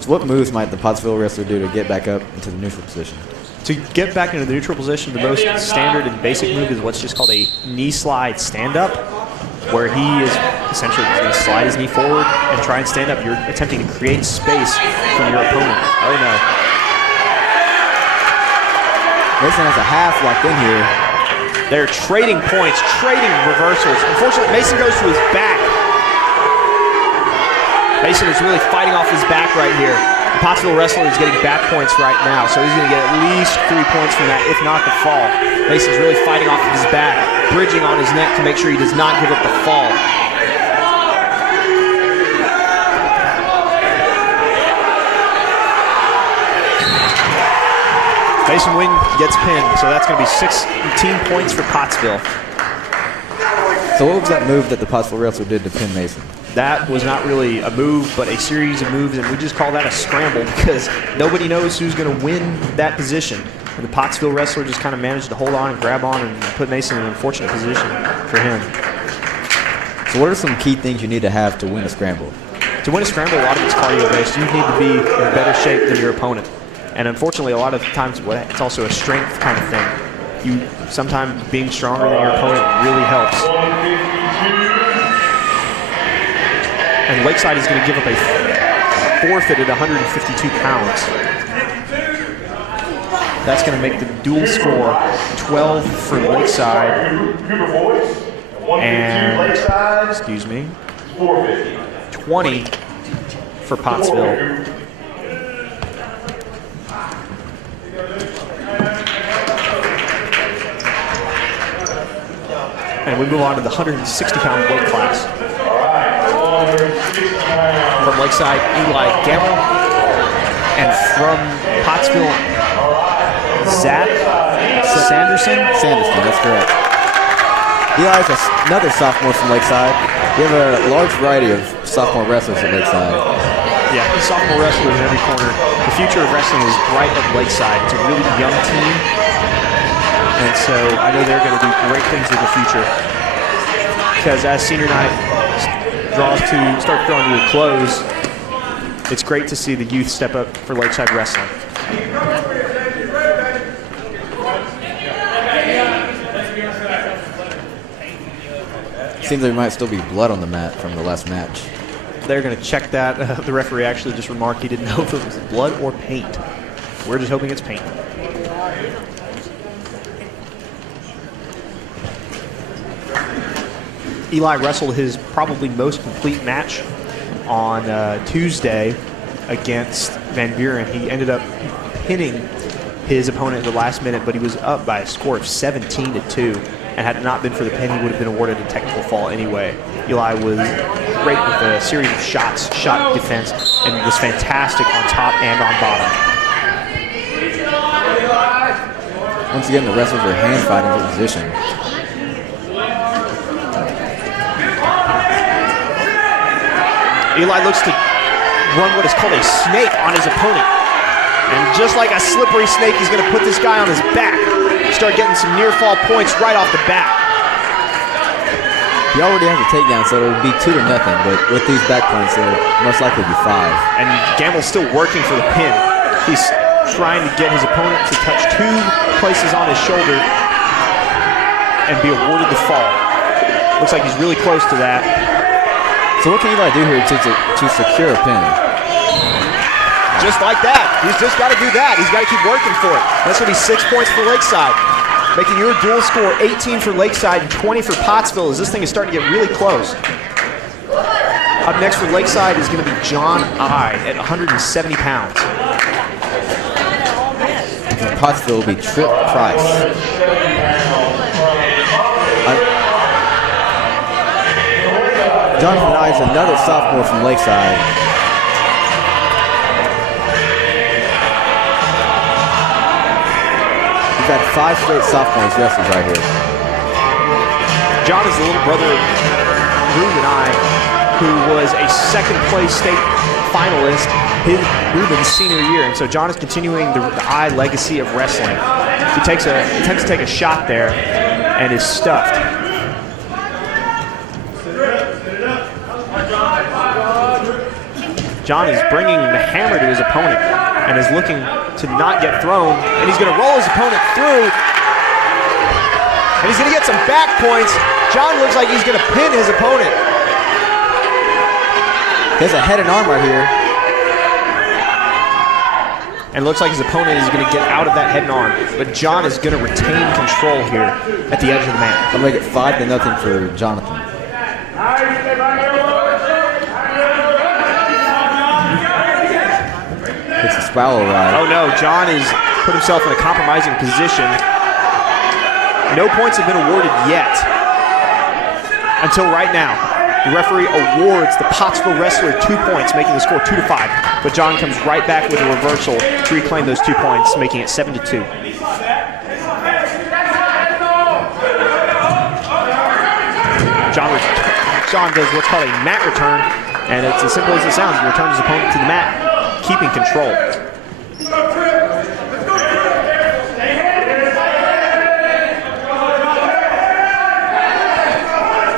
So what moves might the Pottsville wrestler do to get back up into the neutral position? To get back into the neutral position, the most standard and basic move is what's just called a knee slide stand-up, where he is essentially going to slide his knee forward and try and stand up. You're attempting to create space from your opponent. Oh, no. Mason has a half locked in here. They're trading points, trading reversals. Unfortunately, Mason goes to his back. Mason is really fighting off his back right here. The Pottsville wrestler is getting back points right now, so he's going to get at least 3 points from that, if not the fall. Mason's really fighting off of his back, bridging on his neck to make sure he does not give up the fall. Mason Wing gets pinned, so that's going to be 16 points for Pottsville. So what was that move that the Pottsville wrestler did to pin Mason? That was not really a move, but a series of moves, and we just call that a scramble because nobody knows who's going to win that position. And the Pottsville wrestler just kind of managed to hold on and grab on and put Mason in an unfortunate position for him. So what are some key things you need to have to win a scramble? To win a scramble, a lot of it's cardio-based. You need to be in better shape than your opponent. And unfortunately, a lot of times it's also a strength kind of thing. Sometimes being stronger than your opponent really helps. And Lakeside is going to give up a forfeit at 152 pounds. That's going to make the dual score 12 for Lakeside and, excuse me, 20 for Pottsville. And we move on to the 160-pound weight class. From Lakeside, Eli Gamble. And from Pottsville, Zach Sanderson. Sanderson, that's correct. Eli is another sophomore from Lakeside. We have a large variety of sophomore wrestlers at Lakeside. Yeah, sophomore wrestlers in every corner. The future of wrestling is bright at Lakeside. It's a really young team. And so I know they're going to do great things in the future. Because as senior night starts drawing to a close, it's great to see the youth step up for Lakeside Wrestling. Seems there might still be blood on the mat from the last match. They're going to check that. The referee actually just remarked he didn't know if it was blood or paint. We're just hoping it's paint. Eli wrestled his probably most complete match on Tuesday against Van Buren. He ended up pinning his opponent at the last minute, but he was up by a score of 17-2. And had it not been for the pin, he would have been awarded a technical fall anyway. Eli was great with a series of shots, shot defense, and was fantastic on top and on bottom. Once again, the wrestlers are hand fighting for position. Eli looks to run what is called a snake on his opponent. And just like a slippery snake, he's going to put this guy on his back. Start getting some near fall points right off the bat. He already has a takedown, so it'll be 2-0, but with these back points, it'll most likely be 5. And Gamble's still working for the pin. He's trying to get his opponent to touch 2 places on his shoulder and be awarded the fall. Looks like he's really close to that. So what can Eli do here to secure a pin? Just like that. He's just got to do that. He's got to keep working for it. That's going to be 6 points for Lakeside. Making your dual score 18 for Lakeside and 20 for Pottsville as this thing is starting to get really close. Up next for Lakeside is going to be John I at 170 pounds. For Pottsville will be Trip Price. Jonathan I is another sophomore from Lakeside. We've got 5 straight sophomore wrestlers right here. John is the little brother of Ruben I, who was a second-place state finalist Ruben's senior year, and so John is continuing the I legacy of wrestling. He attempts to take a shot there. and is stuffed. John is bringing the hammer to his opponent and is looking to not get thrown, and he's going to roll his opponent through, and he's going to get some back points. John looks like he's going to pin his opponent. There's a head and arm right here. And looks like his opponent is going to get out of that head and arm, but John is going to retain control here at the edge of the mat. I'm going to make it 5-0 for Jonathan. It's a spiral ride. Oh no, John has put himself in a compromising position. No points have been awarded yet until right now. The referee awards the Pottsville wrestler 2 points, making the score 2-5. But John comes right back with a reversal to reclaim those 2 points, making it 7-2. John does what's called a mat return, and it's as simple as it sounds. He returns his opponent to the mat, keeping control.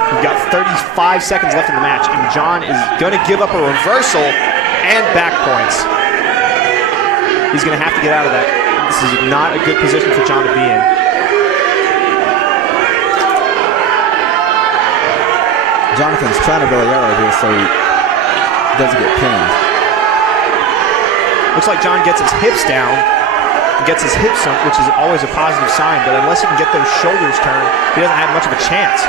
We've got 35 seconds left in the match, and John is going to give up a reversal and back points. He's going to have to get out of that. This is not a good position for John to be in. Jonathan's trying to bail out right here so he doesn't get pinned. Looks like John gets his hips down, gets his hips sunk, which is always a positive sign, but unless he can get those shoulders turned, he doesn't have much of a chance.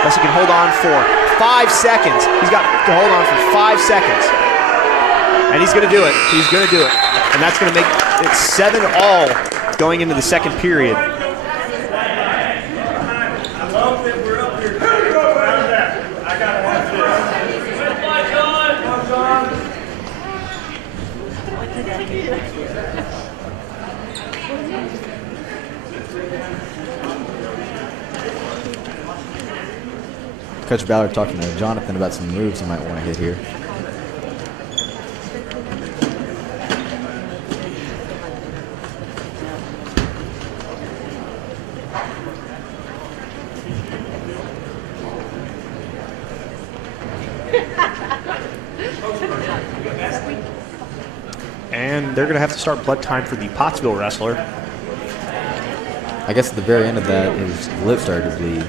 Unless he can hold on for 5 seconds. He's got to hold on for 5 seconds. And he's going to do it. He's going to do it. And that's going to make it 7-all going into the second period. Coach Ballard talking to Jonathan about some moves he might want to hit here. And they're going to have to start blood time for the Pottsville wrestler. I guess at the very end of that, his lip started to bleed.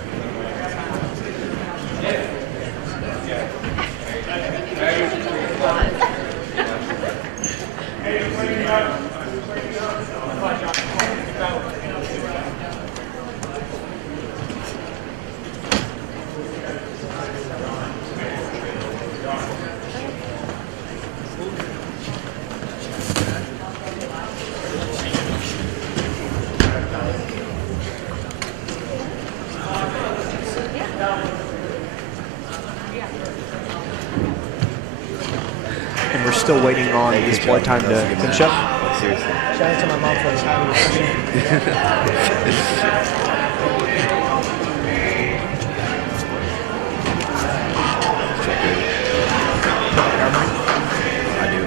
And we're still waiting on this blood time to finish up. Seriously. Shout out to my mom for having I do.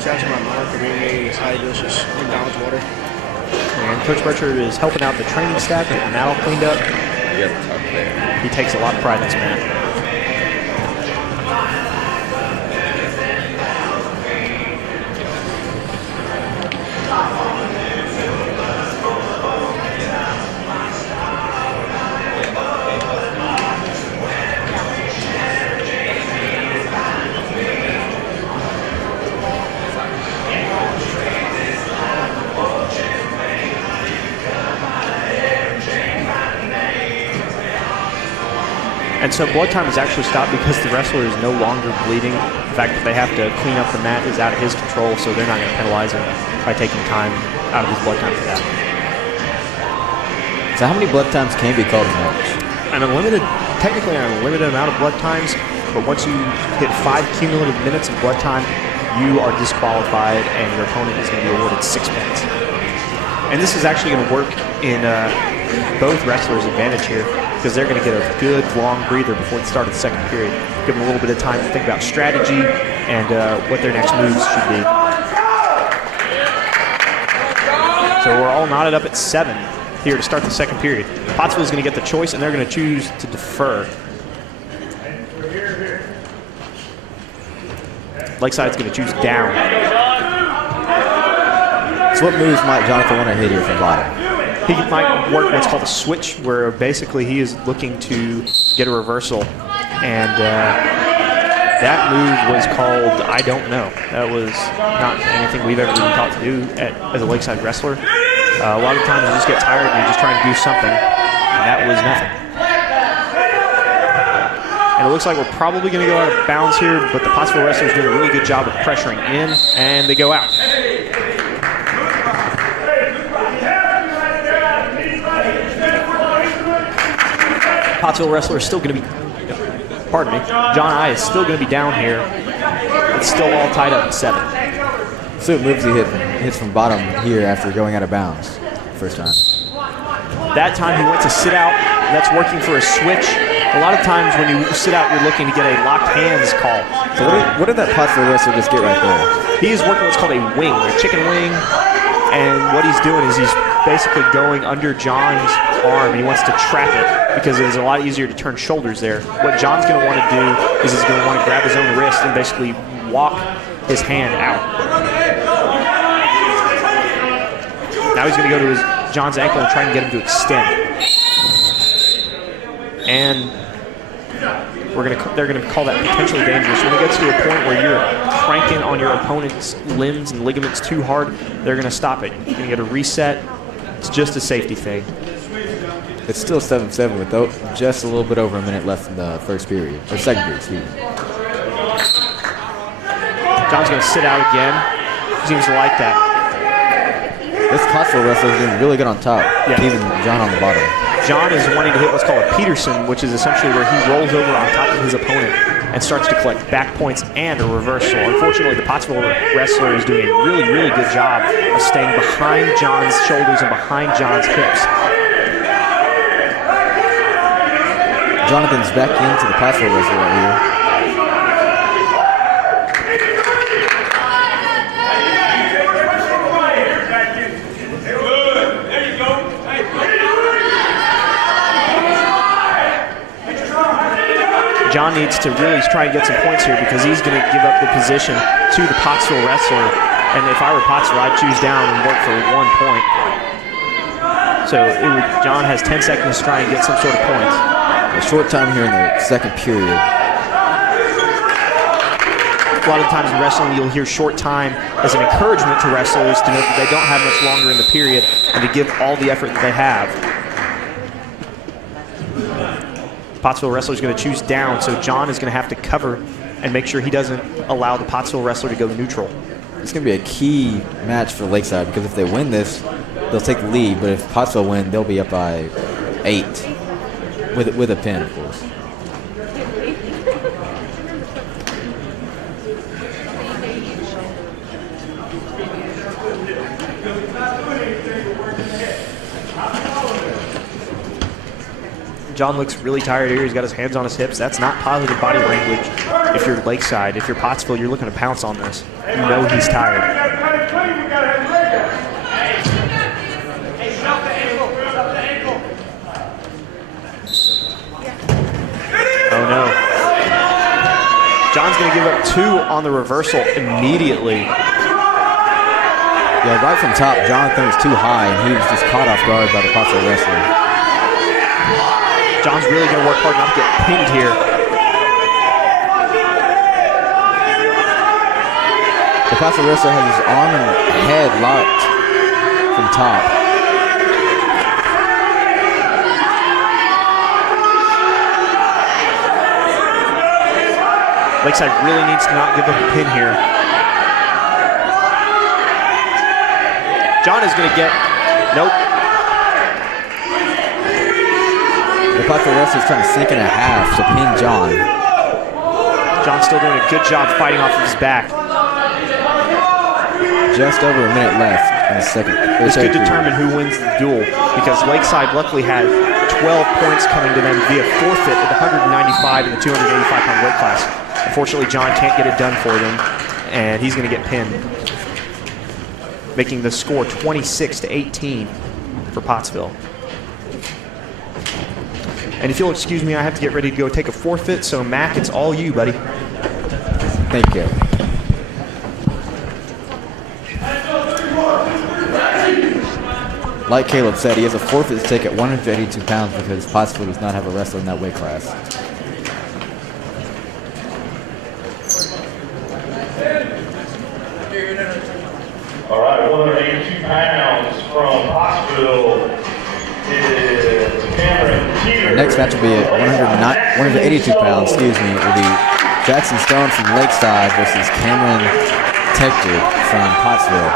Shout out to my mom for bringing me this high delicious McDonald's water. And Coach Burchard is helping out the training staff, getting that all cleaned up. Yep, up there. He takes a lot of pride in this man. And so blood time is actually stopped because the wrestler is no longer bleeding. The fact that they have to clean up the mat is out of his control, so they're not going to penalize him by taking time out of his blood time for that. So how many blood times can be called in a match? Technically an unlimited amount of blood times, but once you hit 5 cumulative minutes of blood time, you are disqualified and your opponent is going to be awarded 6 points. And this is actually going to work in both wrestlers' advantage here, because they're going to get a good long breather before the start of the second period. Give them a little bit of time to think about strategy and what their next moves should be. So we're all knotted up at 7 here to start the second period. Pottsville is going to get the choice, and they're going to choose to defer. Lakeside's going to choose down. So what moves might Jonathan want to hit here from bottom? He might work what's called a switch, where basically he is looking to get a reversal. And that move was called I don't know. That was not anything we've ever been taught to do as a Lakeside wrestler. A lot of times you just get tired and you're just trying to do something, and that was nothing. And it looks like we're probably going to go out of bounds here, but the Pottsville wrestlers doing a really good job of pressuring in, and they go out. Pottsville wrestler is still going to be, pardon me, John I is still going to be down here. It's still all tied up at 7. So what moves he hits from bottom here after going out of bounds first time? That time he went to sit out. That's working for a switch. A lot of times when you sit out, you're looking to get a locked hands call. So what did that Pottsville wrestler just get right there? He is working what's called a wing, a chicken wing. And what he's doing is he's basically going under John's arm. He wants to trap it because it is a lot easier to turn shoulders there. What John's going to want to do is he's going to want to grab his own wrist and basically walk his hand out. Now he's going to go to John's ankle and try and get him to extend. And they're going to call that potentially dangerous. When it gets to a point where you're cranking on your opponent's limbs and ligaments too hard, they're going to stop it. You're going to get a reset. It's just a safety thing. It's still 7-7 with just a little bit over a minute left in the first period, or second period, excuse me. John's going to sit out again. Seems to like that. This Pottsville wrestler is doing really good on top, keeping John on the bottom. John is wanting to hit what's called a Peterson, which is essentially where he rolls over on top of his opponent and starts to collect back points and a reversal. Unfortunately, the Pottsville wrestler is doing a really, really good job of staying behind John's shoulders and behind John's hips. Jonathan's back into the Pottsville wrestler right here. John needs to really try and get some points here because he's going to give up the position to the Pottsville wrestler. And if I were Pottsville, I'd choose down and work for 1 point. So John has 10 seconds to try and get some sort of points. A short time here in the second period. A lot of times in wrestling, you'll hear short time as an encouragement to wrestlers to know that they don't have much longer in the period and to give all the effort that they have. Pottsville wrestler is going to choose down, so John is going to have to cover and make sure he doesn't allow the Pottsville wrestler to go neutral. It's going to be a key match for Lakeside because if they win this, they'll take the lead, but if Pottsville win, they'll be up by 8 with a pin, of course. John looks really tired here. He's got his hands on his hips. That's not positive body language. If you're Lakeside, if you're Pottsville, you're looking to pounce on this. You know he's tired. Oh no. John's going to give up 2 on the reversal immediately. Yeah, right from top, Jonathan was too high, and he was just caught off guard by the Pottsville wrestler. John's really going to work hard not to get pinned here. The Pottsville wrestler has his arm and head locked from top. Lakeside really needs to not give up a pin here. John is going to get, nope. The Pottsville wrestler is trying to sink in a half to pin John. John's still doing a good job fighting off of his back. Just over a minute left in the second. This could determine who wins the duel because Lakeside luckily had 12 points coming to them via forfeit at the 195 and the 285-pound weight class. Unfortunately, John can't get it done for them, and he's going to get pinned. making the score 26-18 for Pottsville. And if you'll excuse me, I have to get ready to go take a forfeit, so Mac, it's all you, buddy. Thank you. Like Caleb said, he has a forfeit to take at 182 pounds because Pottsville does not have a wrestler in that weight class. All right, 182 pounds from Pottsville is Cameron Teeter. Our next match will be at 182 pounds, will be Jackson Stone from Lakeside versus Cameron Tector from Pottsville.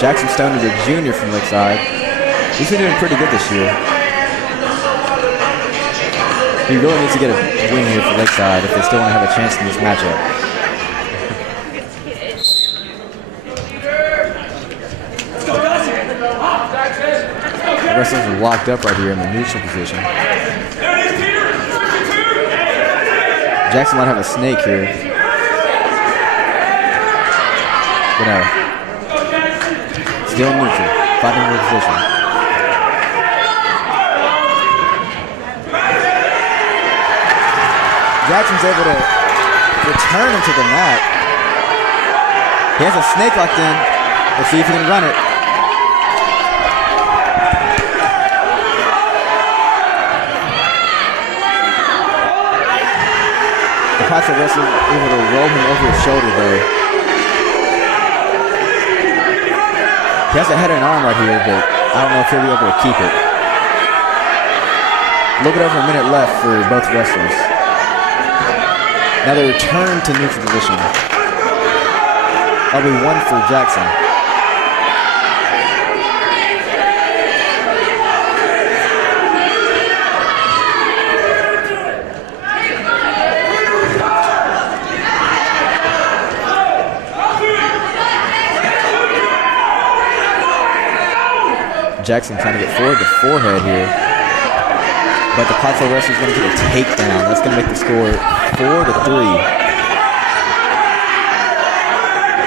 Jackson Stone is a junior from Lakeside. He's been doing pretty good this year. He really needs to get a win here for Lakeside if they still want to have a chance in this matchup. The wrestlers are locked up right here in the neutral position. Jackson might have a snake here. But no. Still neutral, fighting for position. Jackson's able to return him to the mat. He has a snake locked in. Let's see if he can run it. The Pottsville wrestler is able to roll him over his shoulder though. He has a head and arm right here, but I don't know if he'll be able to keep it. A little bit over a minute left for both wrestlers. Now they return to neutral position. That'll be one for Jackson. Jackson trying to get forward to forehead here. But the Pottsville wrestler is going to get a takedown. That's going to make the score 4-3.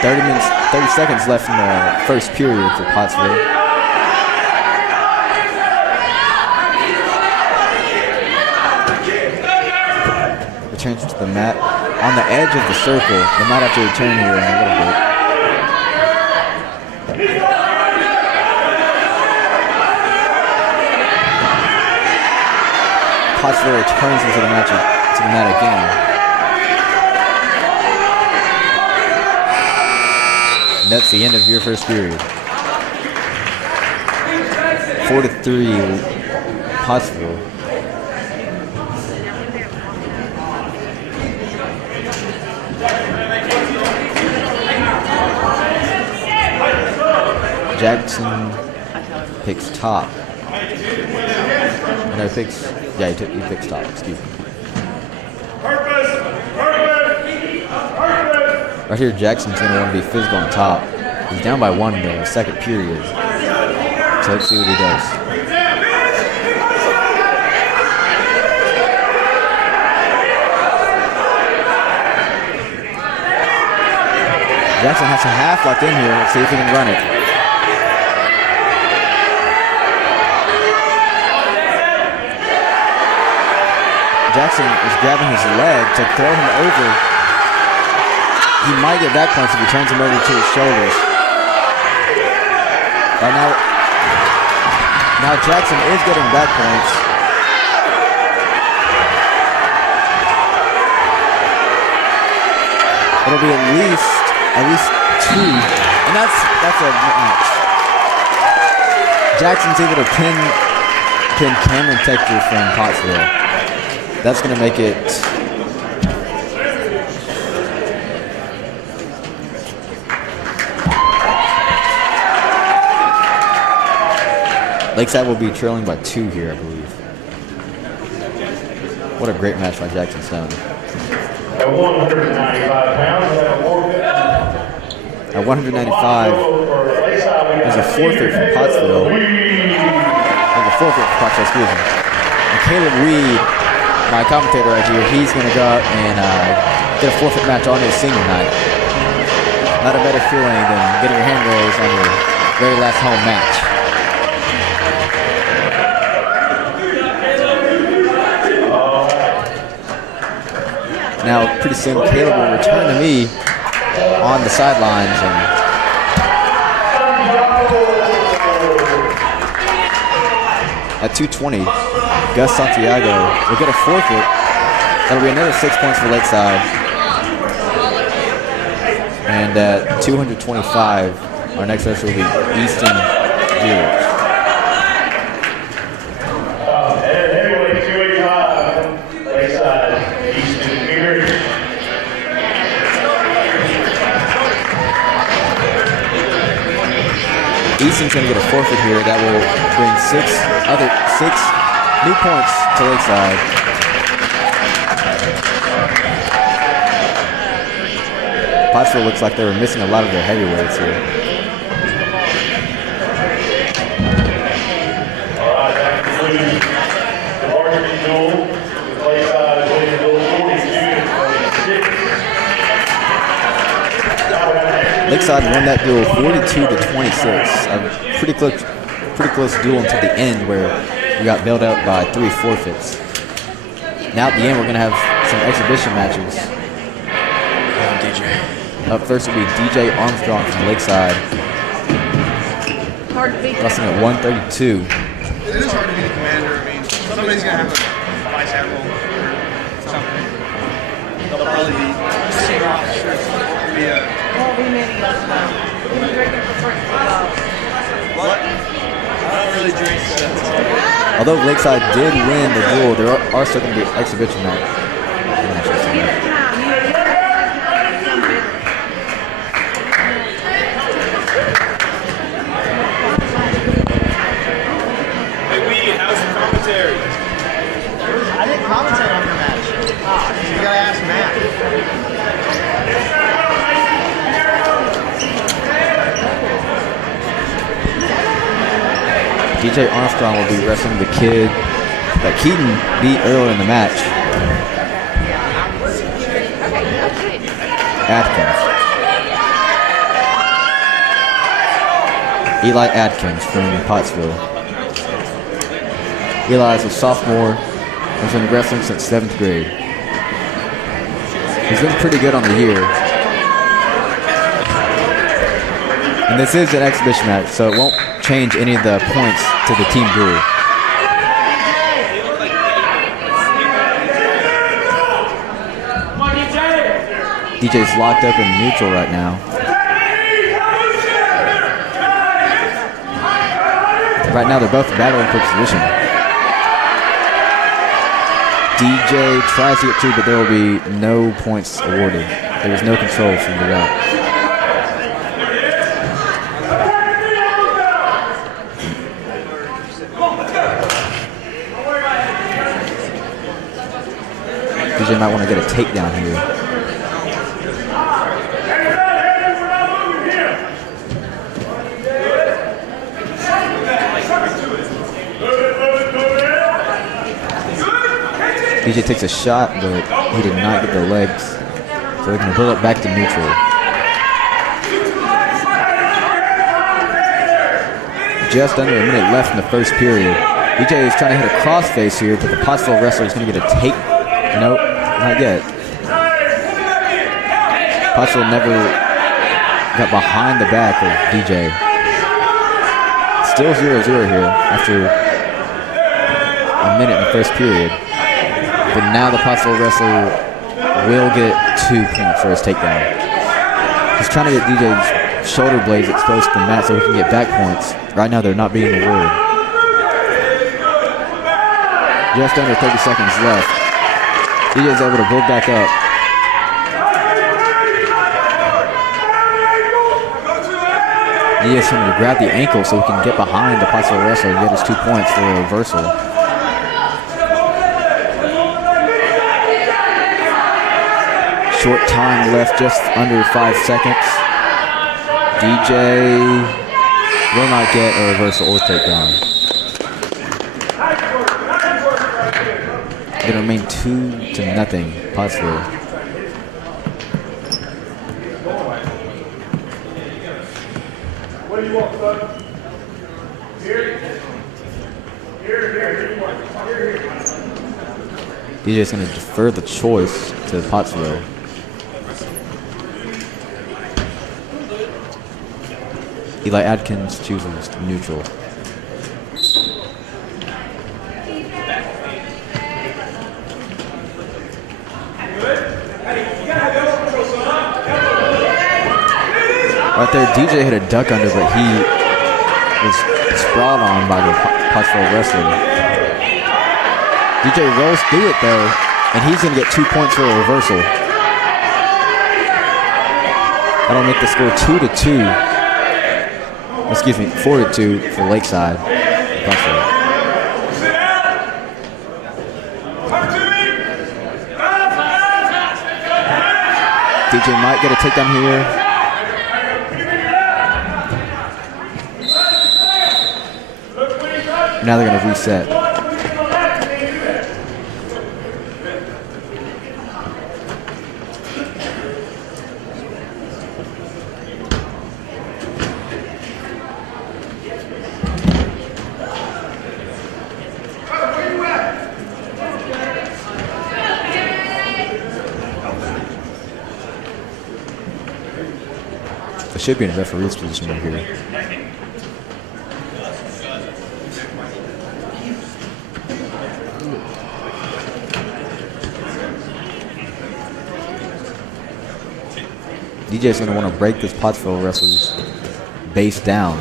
30 seconds left in the first period for Pottsville. Returns to the mat. On the edge of the circle. They might have to return here in a little bit. Pottsville returns into the mat again. And that's the end of your first period. 4-3, Pottsville. Jackson picks top. No, he picks top, excuse me. Right here, Jackson's going to want to be physical on top. He's down by one in the second period. So let's see what he does. Jackson has a half locked in here. Let's see if he can run it. Jackson is grabbing his leg to throw him over. He might get back points if he turns him over to his shoulders. But now Jackson is getting back points. It'll be at least two, and that's a match. Jackson's able to pin Cameron Tector from Pottsville. That's going to make it Lakeside will be trailing by 2 here, I believe. What a great match by Jackson Stone. At 195 pounds, we have a forfeit. At 195, there's a forfeit for Pottsville. There's a forfeit for Pottsville, excuse me. And Caleb Weed, my commentator right here, he's going to go out and get a forfeit match on his senior night. Not a better feeling than getting your hand raised on your very last home match. Now, pretty soon, Caleb will return to me on the sidelines. And at 2:20, Gus Santiago will get a forfeit. That'll be another 6 points for Lakeside. And at 225, our next wrestler will be Easton Gears. Heavyweight 285, Lakeside, Easton Gears. Easton's going to get a forfeit here. That will bring six new points to Lakeside. Pottsville looks like they were missing a lot of their heavyweights here. All right, that concludes the varsity duel with Lakeside winning the duel 42-26. Lakeside won that duel 42-26. A pretty close duel until the end where we got bailed out by 3 forfeits. Now at the end we're going to have some exhibition matches. Up first will be DJ Armstrong from Lakeside. Wrestling at 132. It is hard to be the commander. I mean, somebody's going to have a vice admiral or something. They'll probably be seen off. What? I don't really drink, so that's all. Although Lakeside did win the duel, there are still going to be exhibition matches. How's the commentary? I didn't commentate on your match. You gotta ask Matt. DJ Armstrong will be wrestling the kid that Keaton beat earlier in the match. Atkins. Eli Atkins from Pottsville. Eli is a sophomore and has been wrestling since 7th grade. He's been pretty good on the year. And this is an exhibition match, so it won't change any of the points to the team drew. DJ's locked up in neutral right now. Right now they're both battling for position. DJ tries to get 2, but there will be no points awarded. There is no control from the route. DJ might want to get a takedown here. DJ takes a shot, but he did not get the legs, so they're going to build it back to neutral. Just under a minute left in the first period. DJ is trying to hit a crossface here, but the Pottsville wrestler is going to get a take. Nope, not yet. Pottsville never got behind the back of DJ. Still 0-0 here after a minute in the first period. But now the Pottsville wrestler will get 2 points for his takedown. He's trying to get DJ's shoulder blades exposed to the mat so he can get back points. Right now they're not being awarded. Just under 30 seconds left. DJ's able to build back up. DJ's trying to grab the ankle so he can get behind the Pottsville wrestler and get his 2 points for a reversal. Short time left, just under 5 seconds. DJ will not get a reversal or takedown. Going to remain 2-0, Pottsville. What do you want, son? Here? Here, you want? Here. DJ's going to defer the choice to Pottsville. Eli Adkins chooses neutral. Right there, DJ hit a duck under, but he was sprawled on by the Pottsville wrestler. DJ rolls through it though, and he's going to get 2 points for a reversal. That'll make the score 2-2. Excuse me, 4-2 for Lakeside. Pottsville. DJ might get a takedown here. Now they're going to reset. I should be in a referee's position right here. DJ's going to want to break this Pottsville wrestler's base down.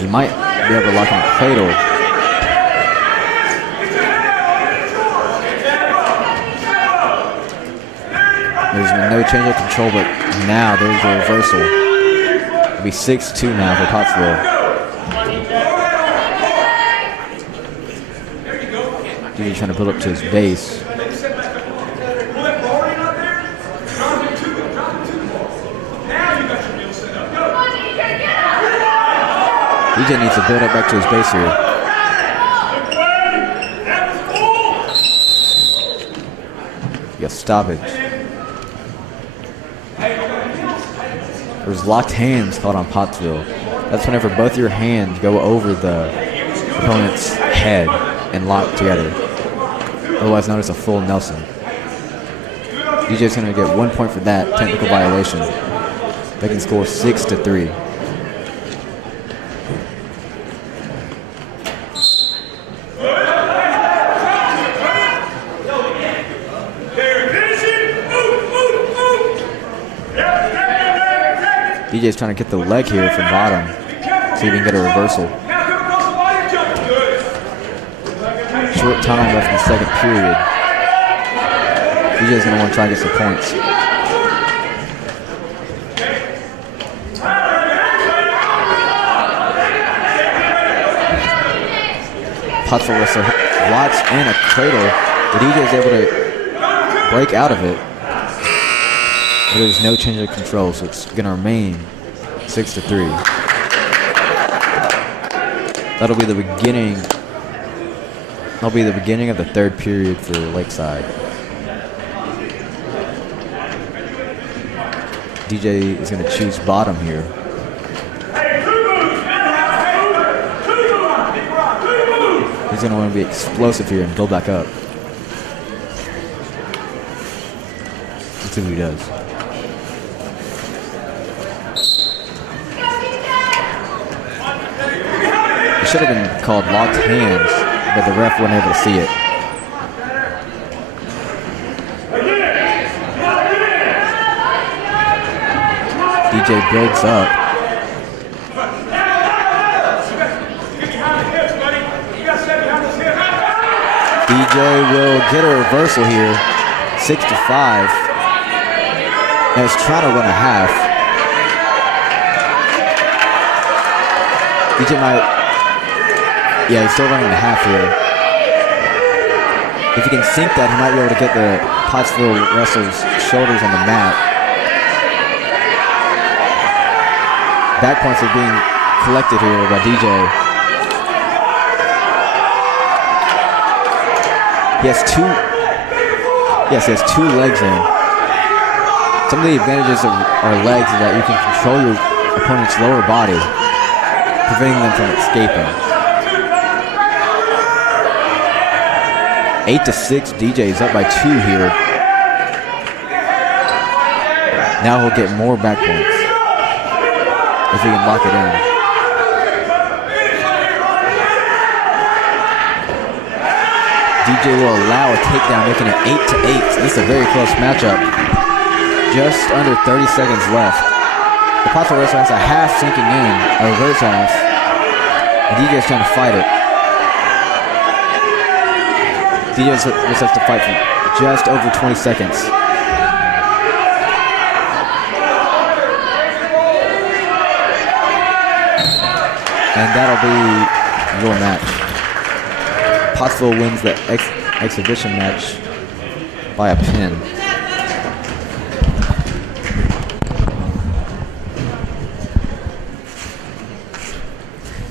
He might be able to lock in a cradle. There's been no change of control, but now there's a reversal. It'll be 6-2 now for Pottsville. DJ's trying to build up to his base. DJ needs to build up back to his base here. Yeah, stoppage. There's locked hands called on Pottsville. That's whenever both your hands go over the opponent's head and lock together. Otherwise known as a full Nelson. DJ's going to get 1 point for that technical violation. They can score 6-3. DJ's trying to get the leg here from bottom so he can get a reversal. Short time left in the second period. DJ's going to want to try to get some points. Pottsville wrestler lots in a cradle. The DJ's able to break out of it. But there's no change of control, so it's going to remain 6-3. That'll be the beginning. That'll be the beginning of the third period for Lakeside. DJ is going to choose bottom here. He's going to want to be explosive here and build back up. Let's see what he does. Should have been called locked hands, but the ref wasn't able to see it. DJ builds up. DJ will get a reversal here, 6-5. Now he's trying to run a half. DJ might. Yeah, he's still running the half here. If he can sink that, he might be able to get the Pottsville wrestler's shoulders on the mat. Back points are being collected here by DJ. He has two legs in. Some of the advantages of our legs is that you can control your opponent's lower body, preventing them from escaping. 8-6, DJ is up by 2 here. Now he'll get more back points if he can lock it in. DJ will allow a takedown, making it 8-8. This is a very close matchup. Just under 30 seconds left. The Pottsville wrestler has a half sinking in, a reverse half. And DJ's trying to fight it. DJ just has to fight for just over 20 seconds. And that'll be your match. Pottsville wins the exhibition match by a pin.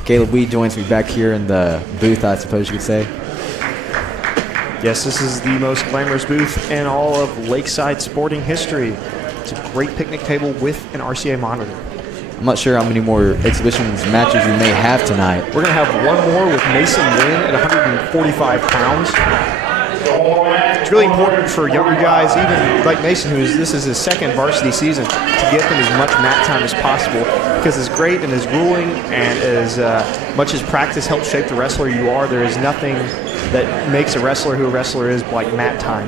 Caleb Weed joins me back here in the booth, I suppose you could say. Yes, this is the most glamorous booth in all of Lakeside sporting history. It's a great picnic table with an RCA monitor. I'm not sure how many more exhibitions matches we may have tonight. We're going to have one more with Mason Lynn at 145 pounds. It's really important for younger guys, even like Mason, this is his second varsity season, to get them as much mat time as possible, because as great and as grueling and as much as practice helps shape the wrestler you are, there is nothing that makes a wrestler who a wrestler is like mat time.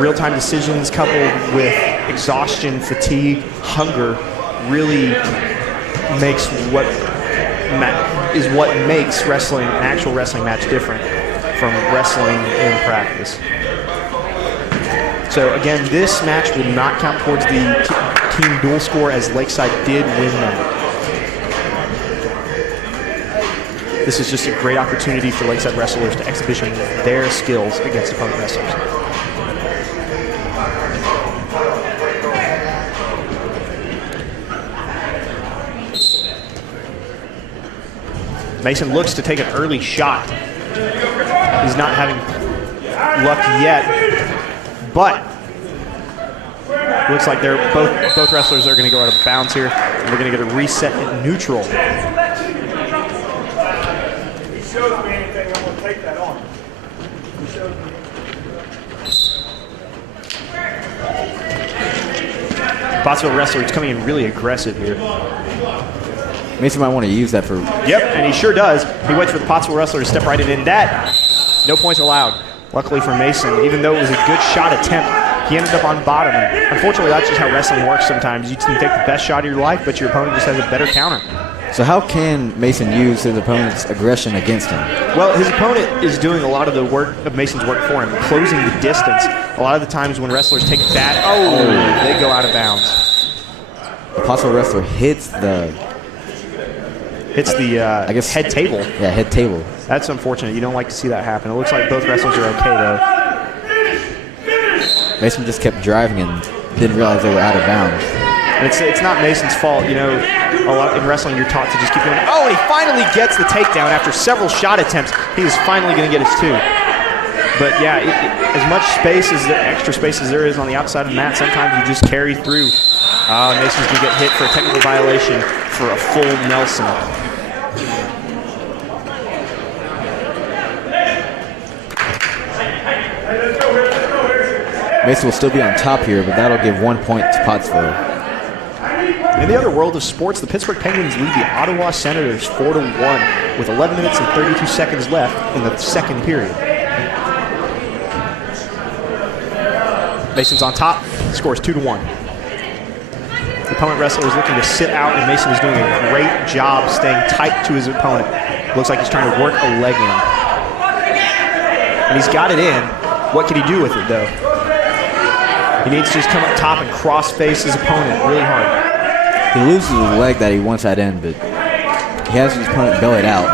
Real-time decisions coupled with exhaustion, fatigue, hunger really makes what makes wrestling, an actual wrestling match, different from wrestling in practice. So again, this match will not count towards the team duel score, as Lakeside did win that. This is just a great opportunity for Lakeside wrestlers to exhibition their skills against opponent wrestlers. Mason looks to take an early shot. He's not having luck yet, but looks like they're both wrestlers are going to go out of bounds here, and we're going to get a reset at neutral. If he shows me anything, I'm going to take that on. If he shows me Pottsville wrestler is coming in really aggressive here. Mason might want to use that for... Yep, and he sure does. He waits for the Pottsville wrestler to step right in. That, no points allowed. Luckily for Mason, even though it was a good shot attempt, he ended up on bottom. And unfortunately, that's just how wrestling works sometimes. You can take the best shot of your life, but your opponent just has a better counter. So how can Mason use his opponent's aggression against him? Well, his opponent is doing a lot of the work of Mason's work for him, closing the distance. A lot of the times when wrestlers take that, they go out of bounds. The Pottsville wrestler hits the I guess, head table. Yeah, head table. That's unfortunate. You don't like to see that happen. It looks like both wrestlers are okay, though. Mason just kept driving and didn't realize they were out of bounds. And it's not Mason's fault. You know, a lot in wrestling, you're taught to just keep going. Oh, and he finally gets the takedown after several shot attempts. He is finally going to get his two. But, yeah, as much space as the extra space as there is on the outside of the mat, sometimes you just carry through. Mason's going to get hit for a technical violation for a full Nelson. Mason will still be on top here, but that'll give 1 point to Pottsville. In the other world of sports, the Pittsburgh Penguins lead the Ottawa Senators 4-1 with 11 minutes and 32 seconds left in the second period. Mason's on top, scores 2-1. The opponent wrestler is looking to sit out, and Mason is doing a great job staying tight to his opponent. Looks like he's trying to work a leg in. And he's got it in. What can he do with it, though? He needs to just come up top and cross-face his opponent really hard. He loses the leg that he wants that in, but he has his opponent bellied out.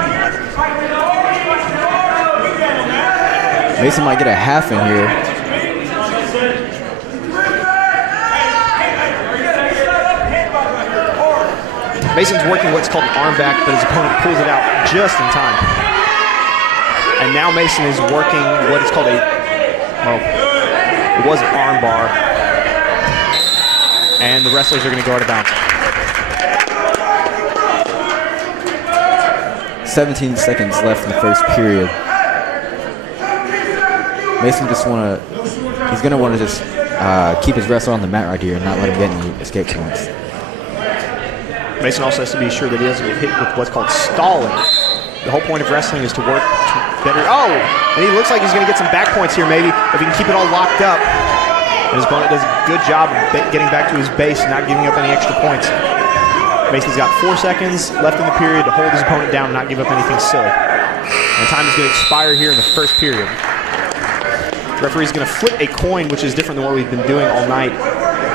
Mason might get a half in here. Mason's working what's called an arm back, but his opponent pulls it out just in time. And now Mason is working what is called it was an arm bar. And the wrestlers are going to go out of bounds. 17 seconds left in the first period. Mason he's going to want to just keep his wrestler on the mat right here and not let him get any escape points. Mason also has to be sure that he doesn't get hit with what's called stalling. The whole point of wrestling is to work better. Oh, and he looks like he's going to get some back points here maybe if he can keep it all locked up. And his opponent does a good job of getting back to his base and not giving up any extra points. Mason's got 4 seconds left in the period to hold his opponent down and not give up anything silly. And time is going to expire here in the first period. The referee's going to flip a coin, which is different than what we've been doing all night.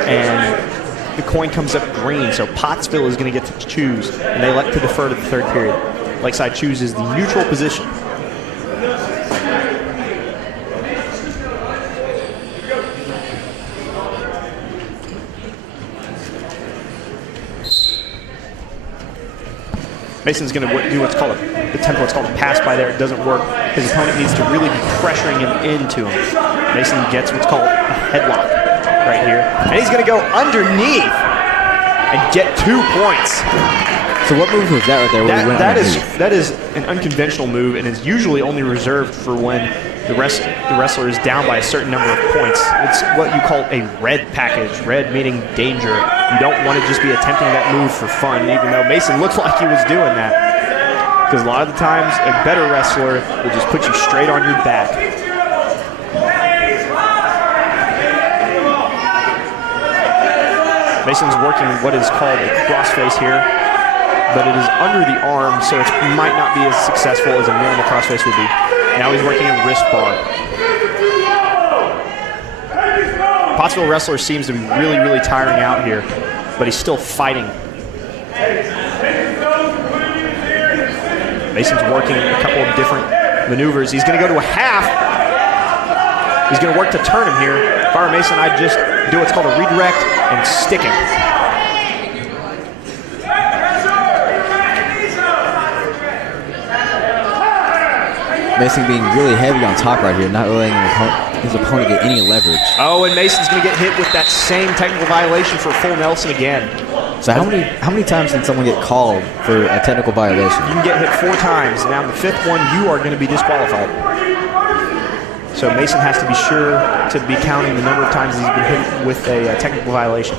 And the coin comes up green, so Pottsville is going to get to choose, and they elect to defer to the third period. Lakeside chooses the neutral position. Mason's going to do what's called a pass by there. It doesn't work. His opponent needs to really be pressuring him into him. Mason gets what's called a headlock right here. And he's going to go underneath and get 2 points. So what move was that right there? That is an unconventional move and is usually only reserved for when the wrestler is down by a certain number of points. It's what you call a red package. Red meaning danger. You don't want to just be attempting that move for fun, even though Mason looked like he was doing that. Because a lot of the times, a better wrestler will just put you straight on your back. Mason's working what is called a crossface here, but it is under the arm, so it might not be as successful as a normal crossface would be. Now he's working a wrist bar. Pottsville wrestler seems to be really, really tiring out here, but he's still fighting. Mason's working a couple of different maneuvers. He's going to go to a half. He's going to work to turn him here. If I were Mason, I'd just do what's called a redirect and stick him. Mason being really heavy on top right here, not letting his opponent get any leverage. Oh, and Mason's going to get hit with that same technical violation for a full Nelson again. So how many times can someone get called for a technical violation? You can get hit 4 times. Now, in the 5th one, you are going to be disqualified. So Mason has to be sure to be counting the number of times he's been hit with a technical violation.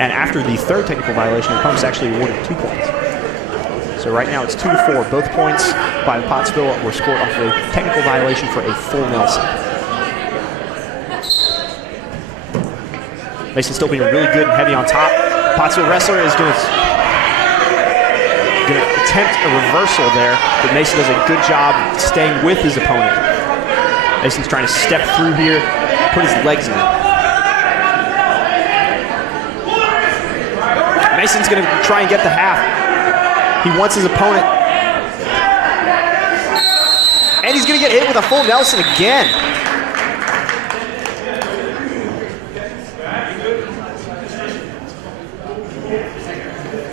And after the 3rd technical violation, the opponent's actually awarded 2 points. So right now it's 2-4. Both points by Pottsville were scored off a technical violation for a full Nelson. Mason still being really good and heavy on top. Pottsville wrestler is going to attempt a reversal there, but Mason does a good job staying with his opponent. Mason's trying to step through here, put his legs in it. Mason's going to try and get the half. He wants his opponent. And he's going to get hit with a full Nelson again.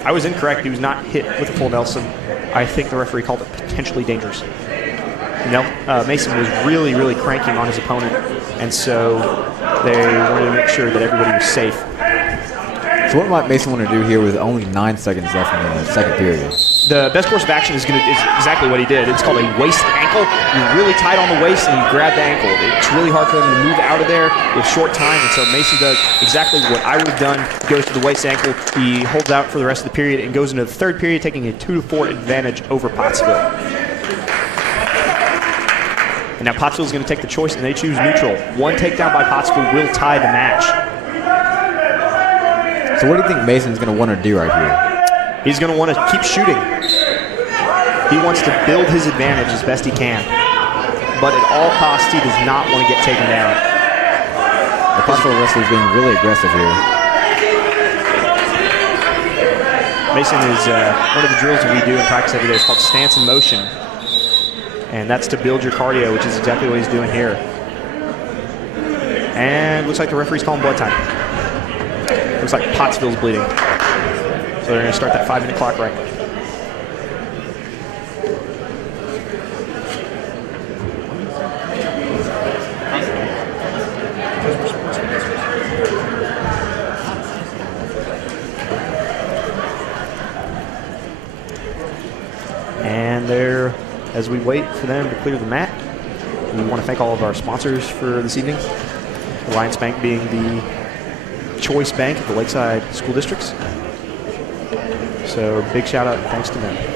I was incorrect. He was not hit with a full Nelson. I think the referee called it potentially dangerous. Mason was really, really cranking on his opponent, and so they wanted to make sure that everybody was safe. So what might Mason want to do here with only 9 seconds left in the second period? The best course of action is exactly what he did. It's called a waist ankle. You're really tight on the waist and you grab the ankle. It's really hard for them to move out of there with short time, and so Mason does exactly what I would have done. He goes to the waist ankle, he holds out for the rest of the period and goes into the 3rd period, taking a 2-4 advantage over Pottsville. And now Pottsville is going to take the choice, and they choose neutral. 1 takedown by Pottsville will tie the match. So what do you think Mason's going to want to do right here? He's going to want to keep shooting. He wants to build his advantage as best he can. But at all costs, he does not want to get taken down. The Pottsville wrestler is being really aggressive here. Mason is one of the drills that we do in practice every day. It's called stance in motion. And that's to build your cardio, which is exactly what he's doing here. And looks like the referee's calling blood time. Looks like Pottsville's bleeding. So they're going to start that 5-minute clock right. from there as we wait for them to clear the mat. We want to thank all of our sponsors for this evening. Relyance Bank being the choice bank of the Lakeside school districts. So big shout out and thanks to them.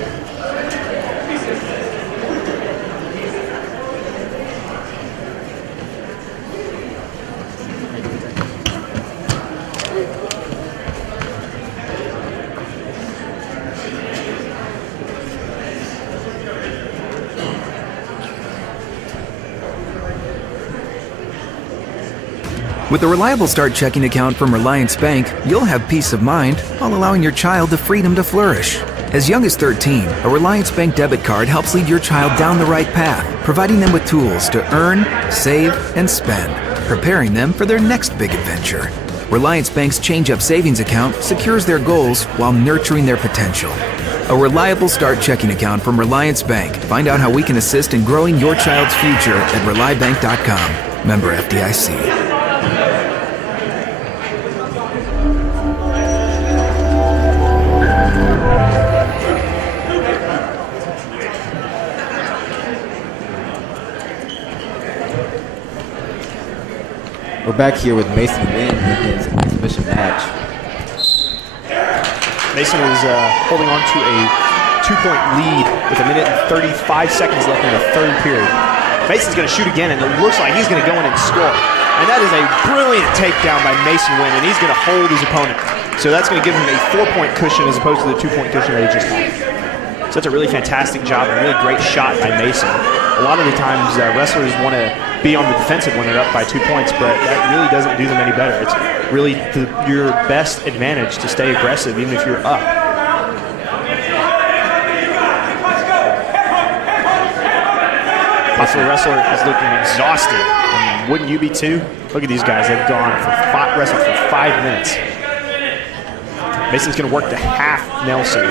With a reliable start checking account from Relyance Bank, you'll have peace of mind while allowing your child the freedom to flourish. As young as 13, a Relyance Bank debit card helps lead your child down the right path, providing them with tools to earn, save, and spend, preparing them for their next big adventure. Relyance Bank's Change Up Savings Account secures their goals while nurturing their potential. A reliable start checking account from Relyance Bank. Find out how we can assist in growing your child's future at RelyBank.com. Member FDIC. We're back here with Mason Wynn in his exhibition match. Mason is holding on to a 2-point lead with 1 minute and 35 seconds left in the third period. Mason's going to shoot again, and it looks like he's going to go in and score. And that is a brilliant takedown by Mason Wynn, and he's going to hold his opponent. So that's going to give him a 4-point cushion as opposed to the 2-point cushion that he just had. So that's a really fantastic job, a really great shot by Mason. A lot of the times wrestlers want to be on the defensive when they're up by 2 points, but that really doesn't do them any better. It's really your best advantage to stay aggressive even if you're up. Pottsville wrestler is looking exhausted. And wouldn't you be too? Look at these guys. They've gone for wrestled for 5 minutes. Mason's going to work the half Nelson.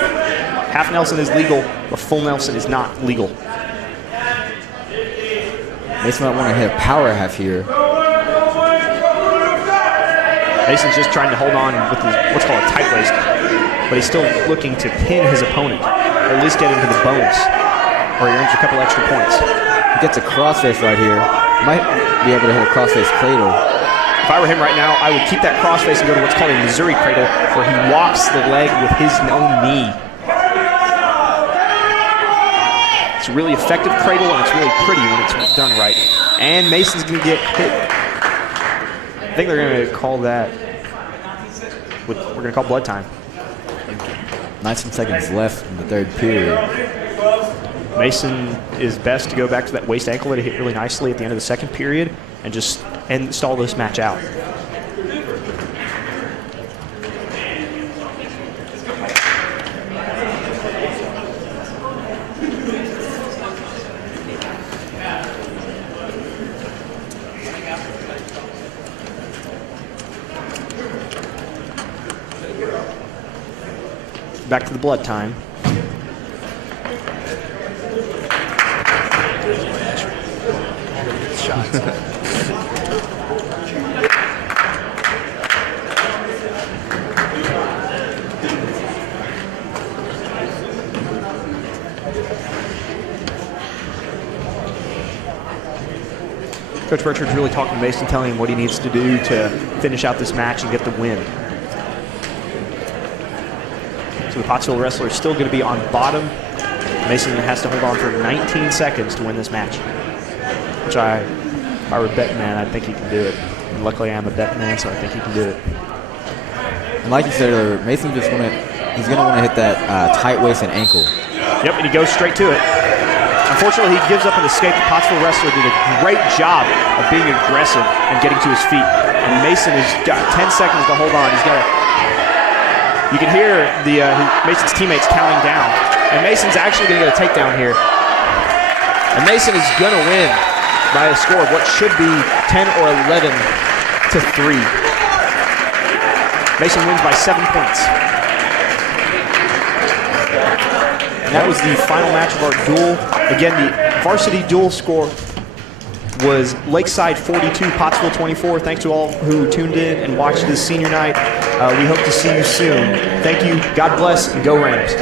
Half Nelson is legal, but full Nelson is not legal. Mason might want to hit a power half here. Mason's just trying to hold on with his, what's called a tight waist, but he's still looking to pin his opponent, or at least get into the bonus, or he earns a couple extra points. He gets a crossface right here. Might be able to hit a crossface cradle. If I were him right now, I would keep that crossface and go to what's called a Missouri cradle, where he walks the leg with his own knee. It's a really effective cradle, and it's really pretty when it's done right. And Mason's going to get hit. I think they're going to call that, we're going to call blood time. 19 seconds left in the third period. Mason is best to go back to that waist ankle that he hit really nicely at the end of the second period and just stall this match out. Back to the blood time. Coach Burchard's really talking to Mason, telling him what he needs to do to finish out this match and get the win. So the Pottsville wrestler is still going to be on bottom. Mason has to hold on for 19 seconds to win this match, which if I were a bet man, I think he can do it. And luckily I'm a bet man, so I think he can do it. And like you said earlier, Mason he's going to want to hit that tight waist and ankle. Yep, and he goes straight to it. Unfortunately, he gives up an escape. The Pottsville wrestler did a great job of being aggressive and getting to his feet. And Mason has got 10 seconds to hold on. He's got to. You can hear Mason's teammates counting down. And Mason's actually going to get a takedown here. And Mason is going to win by a score of what should be 10 or 11 to 3. Mason wins by 7 points. And that was the final match of our duel. Again, the varsity duel score was Lakeside 42, Pottsville 24. Thanks to all who tuned in and watched this senior night. We hope to see you soon. Thank you. God bless, and go Rams.